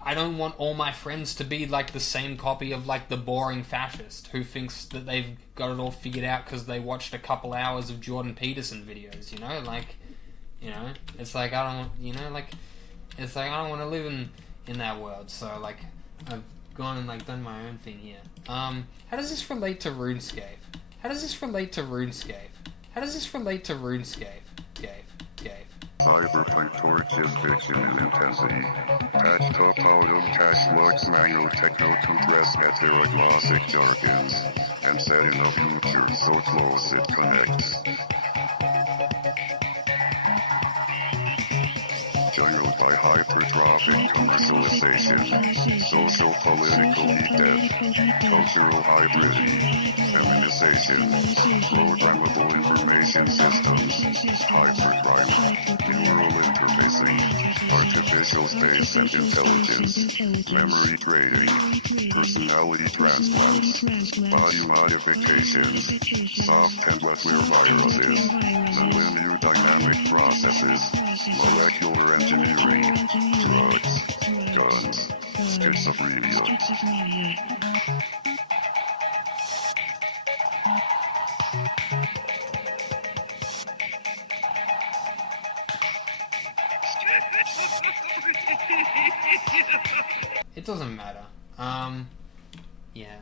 I don't want all my friends to be like the same copy of like the boring fascist who thinks that they've got it all figured out because they watched a couple hours of Jordan Peterson videos, it's like, I don't want, it's like, I don't want to live in that world, so like, I've gone and like done my own thing here. How does this relate to RuneScape? Cyberpunk torches fiction and intensity. Patch top out of cash logs manual techno compressed heteroglossic jargons. And set in the future so close it connects. General fueled by hypertrophic commercialization, social political death, cultural hybridity, feminization, programmable information systems, hypercrime, neural interfacing, artificial space and intelligence, memory trading, personality transplants, body modifications, soft and wetware viruses, nonlinear dynamic processes, molecular engineering, drugs, guns, schizophrenia. It doesn't matter. Yeah.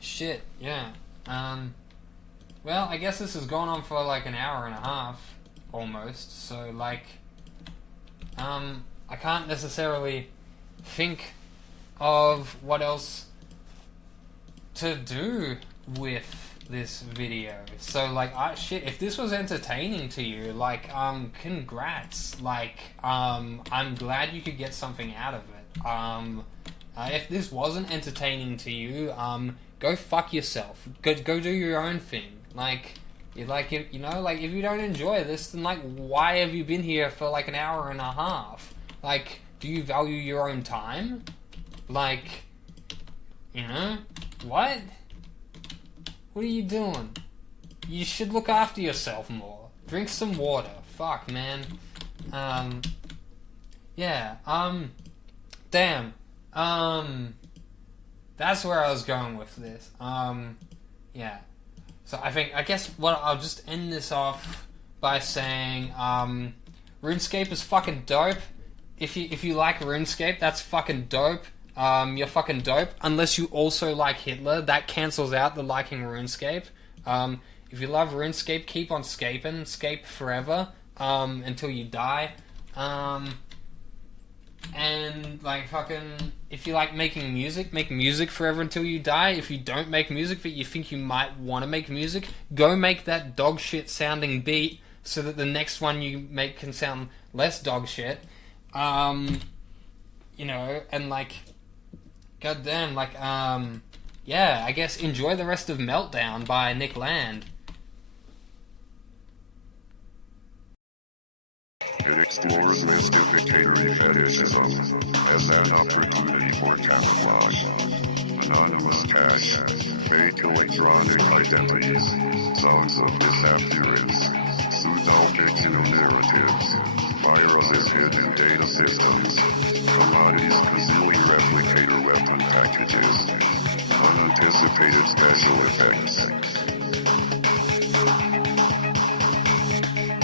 Shit, yeah. Well, I guess this has gone on for like an hour and a half, almost, so like, I can't necessarily think of what else to do with this video. So like, shit, if this was entertaining to you, like, congrats. Like, I'm glad you could get something out of it. If this wasn't entertaining to you, go fuck yourself. Go do your own thing. Like, if you don't enjoy this, then like, why have you been here for like an hour and a half? Like, do you value your own time? Like, what? What are you doing? You should look after yourself more. Drink some water. Fuck, man. Yeah, damn. That's where I was going with this. Yeah. So I guess I'll just end this off by saying, RuneScape is fucking dope. If you like RuneScape, that's fucking dope. You're fucking dope. Unless you also like Hitler, that cancels out the liking RuneScape. If you love RuneScape, keep on scaping. Scape forever, until you die. And like fucking, if you like making music, make music forever until you die. If you don't make music but you think you might want to make music, go make that dog shit sounding beat so that the next one you make can sound less dog shit. And like, goddamn, like, yeah, I guess enjoy the rest of Meltdown by Nick Land. It explores mystificatory fetishism as an opportunity for camouflage, anonymous cash, fake electronic identities, songs of disappearance, pseudo-fictional narratives, viruses hidden data systems, commodities concealing replicator weapon packages, unanticipated special effects.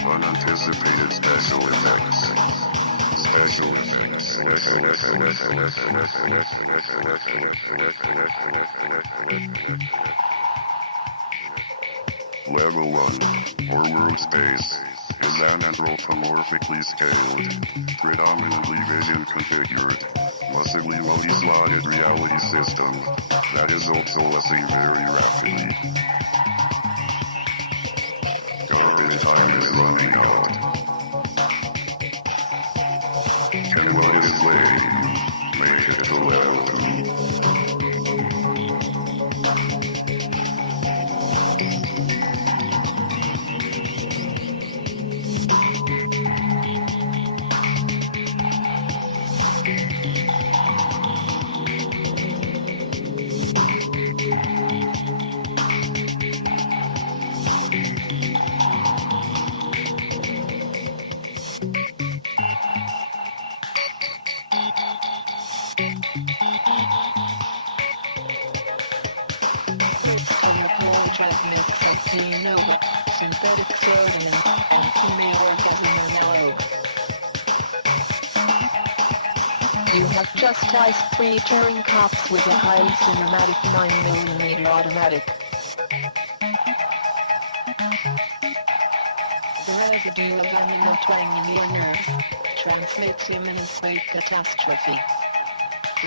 Unanticipated special effects. Special effects. Level 1, or world space, is an anthropomorphically scaled, predominantly vision configured, massively multi-slotted reality system that is obsolescing very rapidly. Time is running out. Can what is laid make it to level 2? Synthetic clothing and female orgasm analog. You have just sliced 3 tearing cops with a highly cinematic 9mm automatic. The residue of animal twang in your nerves transmits imminent wave catastrophe.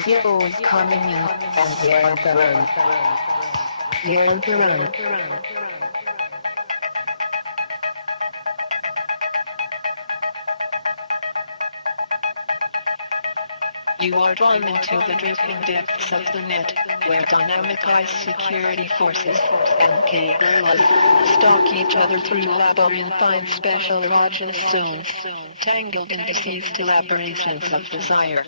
Zero is coming in, and you're on the run. You're on the run. You are drawn into the drifting depths of the net, where dynamicized security forces and K-gorillas stalk each other through labyrinthine special erogenous zones, tangled in deceased elaborations of desire.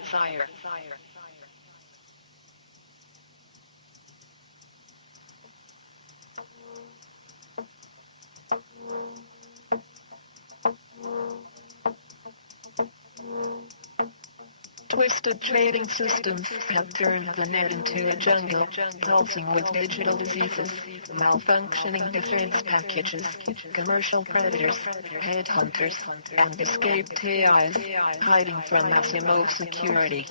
Twisted trading systems have turned the net into a jungle, pulsing with digital diseases, malfunctioning defense packages, commercial predators, headhunters, and escaped AIs, hiding from Asimov's security.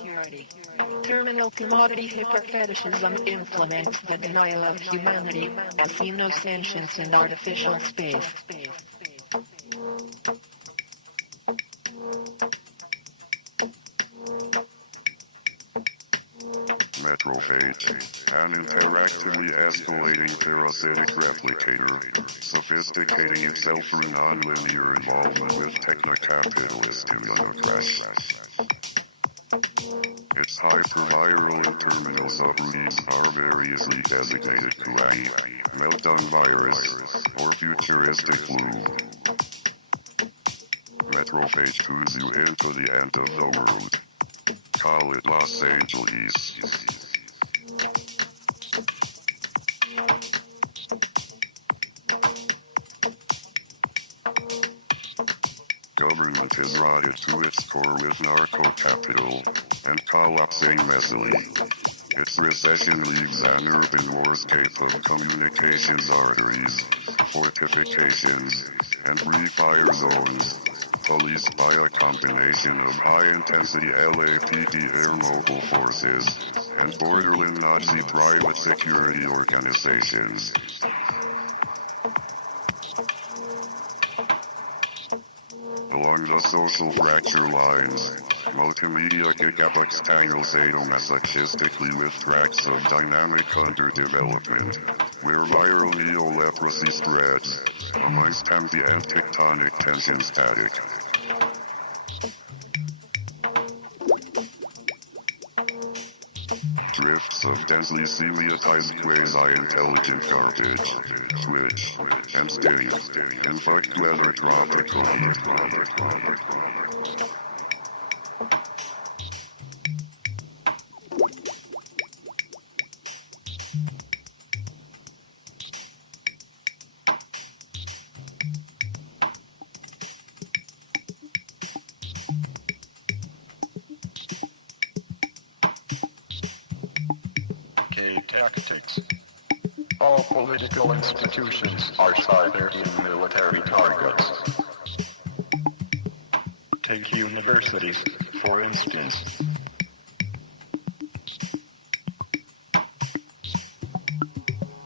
Terminal commodity hyperfetishism implements the denial of humanity as sentience in artificial space. Metrophage, an interactively escalating parasitic replicator, sophisticating itself through non-linear involvement with techno-capitalist immunocrash. Its hyperviral and terminal subroutines are variously designated Kuai, Meltdown virus, or futuristic flu. Metrophage moves you into the end of the world. Call it Los Angeles. Government is rotted to its core with narco-capital and collapsing messily. Its recession leaves an urban warscape of communications arteries, fortifications, and free fire zones, policed by a combination of high-intensity LAPD air mobile forces and borderline Nazi private security organizations. Along the social fracture lines, multimedia gigabucks tangle sadomasochistically with tracts of dynamic underdevelopment, where viral neo-leprosy spreads amongst ambient tectonic tension static. Drifts of densely semiotized quasi-intelligent garbage, twitch, and sting, infect weather tropical heat. Tactics. All political institutions are cyber military targets. Take universities, for instance.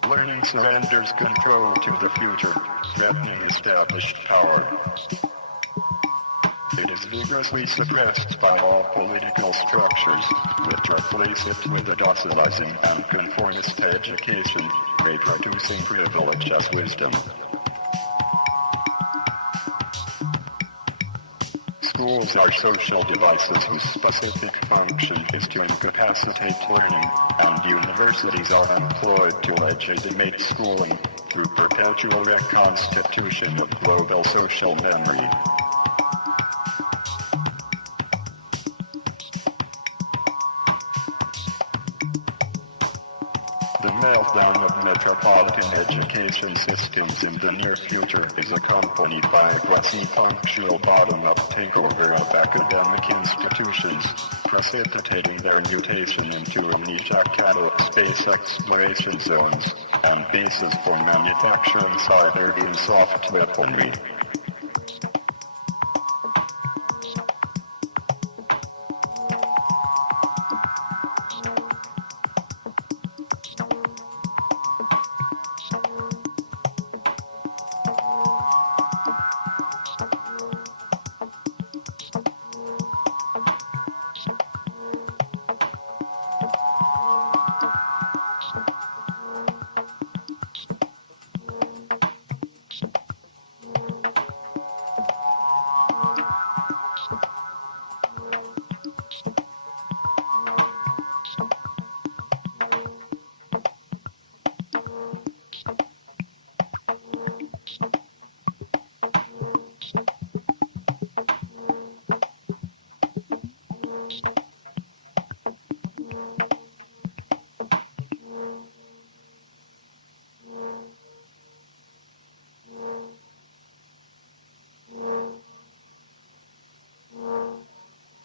Learning surrenders control to the future, threatening established power. It is vigorously suppressed by all political structures, which replace it with a docilizing and conformist education, reproducing privilege as wisdom. Schools are social devices whose specific function is to incapacitate learning, and universities are employed to legitimate schooling through perpetual reconstitution of global social memory. The meltdown of metropolitan education systems in the near future is accompanied by a quasi-functional bottom-up takeover of academic institutions, precipitating their mutation into amnesia-catalog space exploration zones and bases for manufacturing cyber and soft weaponry.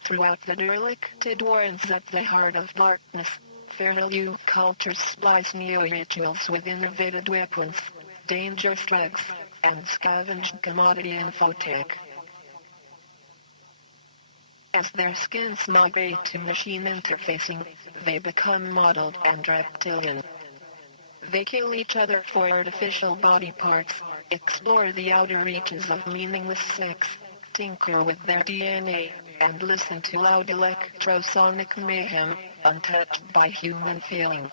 throughout the derelicated warrens at the heart of darkness. Feral youth cultures splice neo-rituals with innovated weapons, dangerous drugs, and scavenged commodity infotech. As their skins migrate to machine interfacing, they become mottled and reptilian. They kill each other for artificial body parts, explore the outer reaches of meaningless sex, tinker with their DNA, and listen to loud electrosonic mayhem, untouched by human feeling.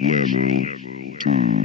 Level 2.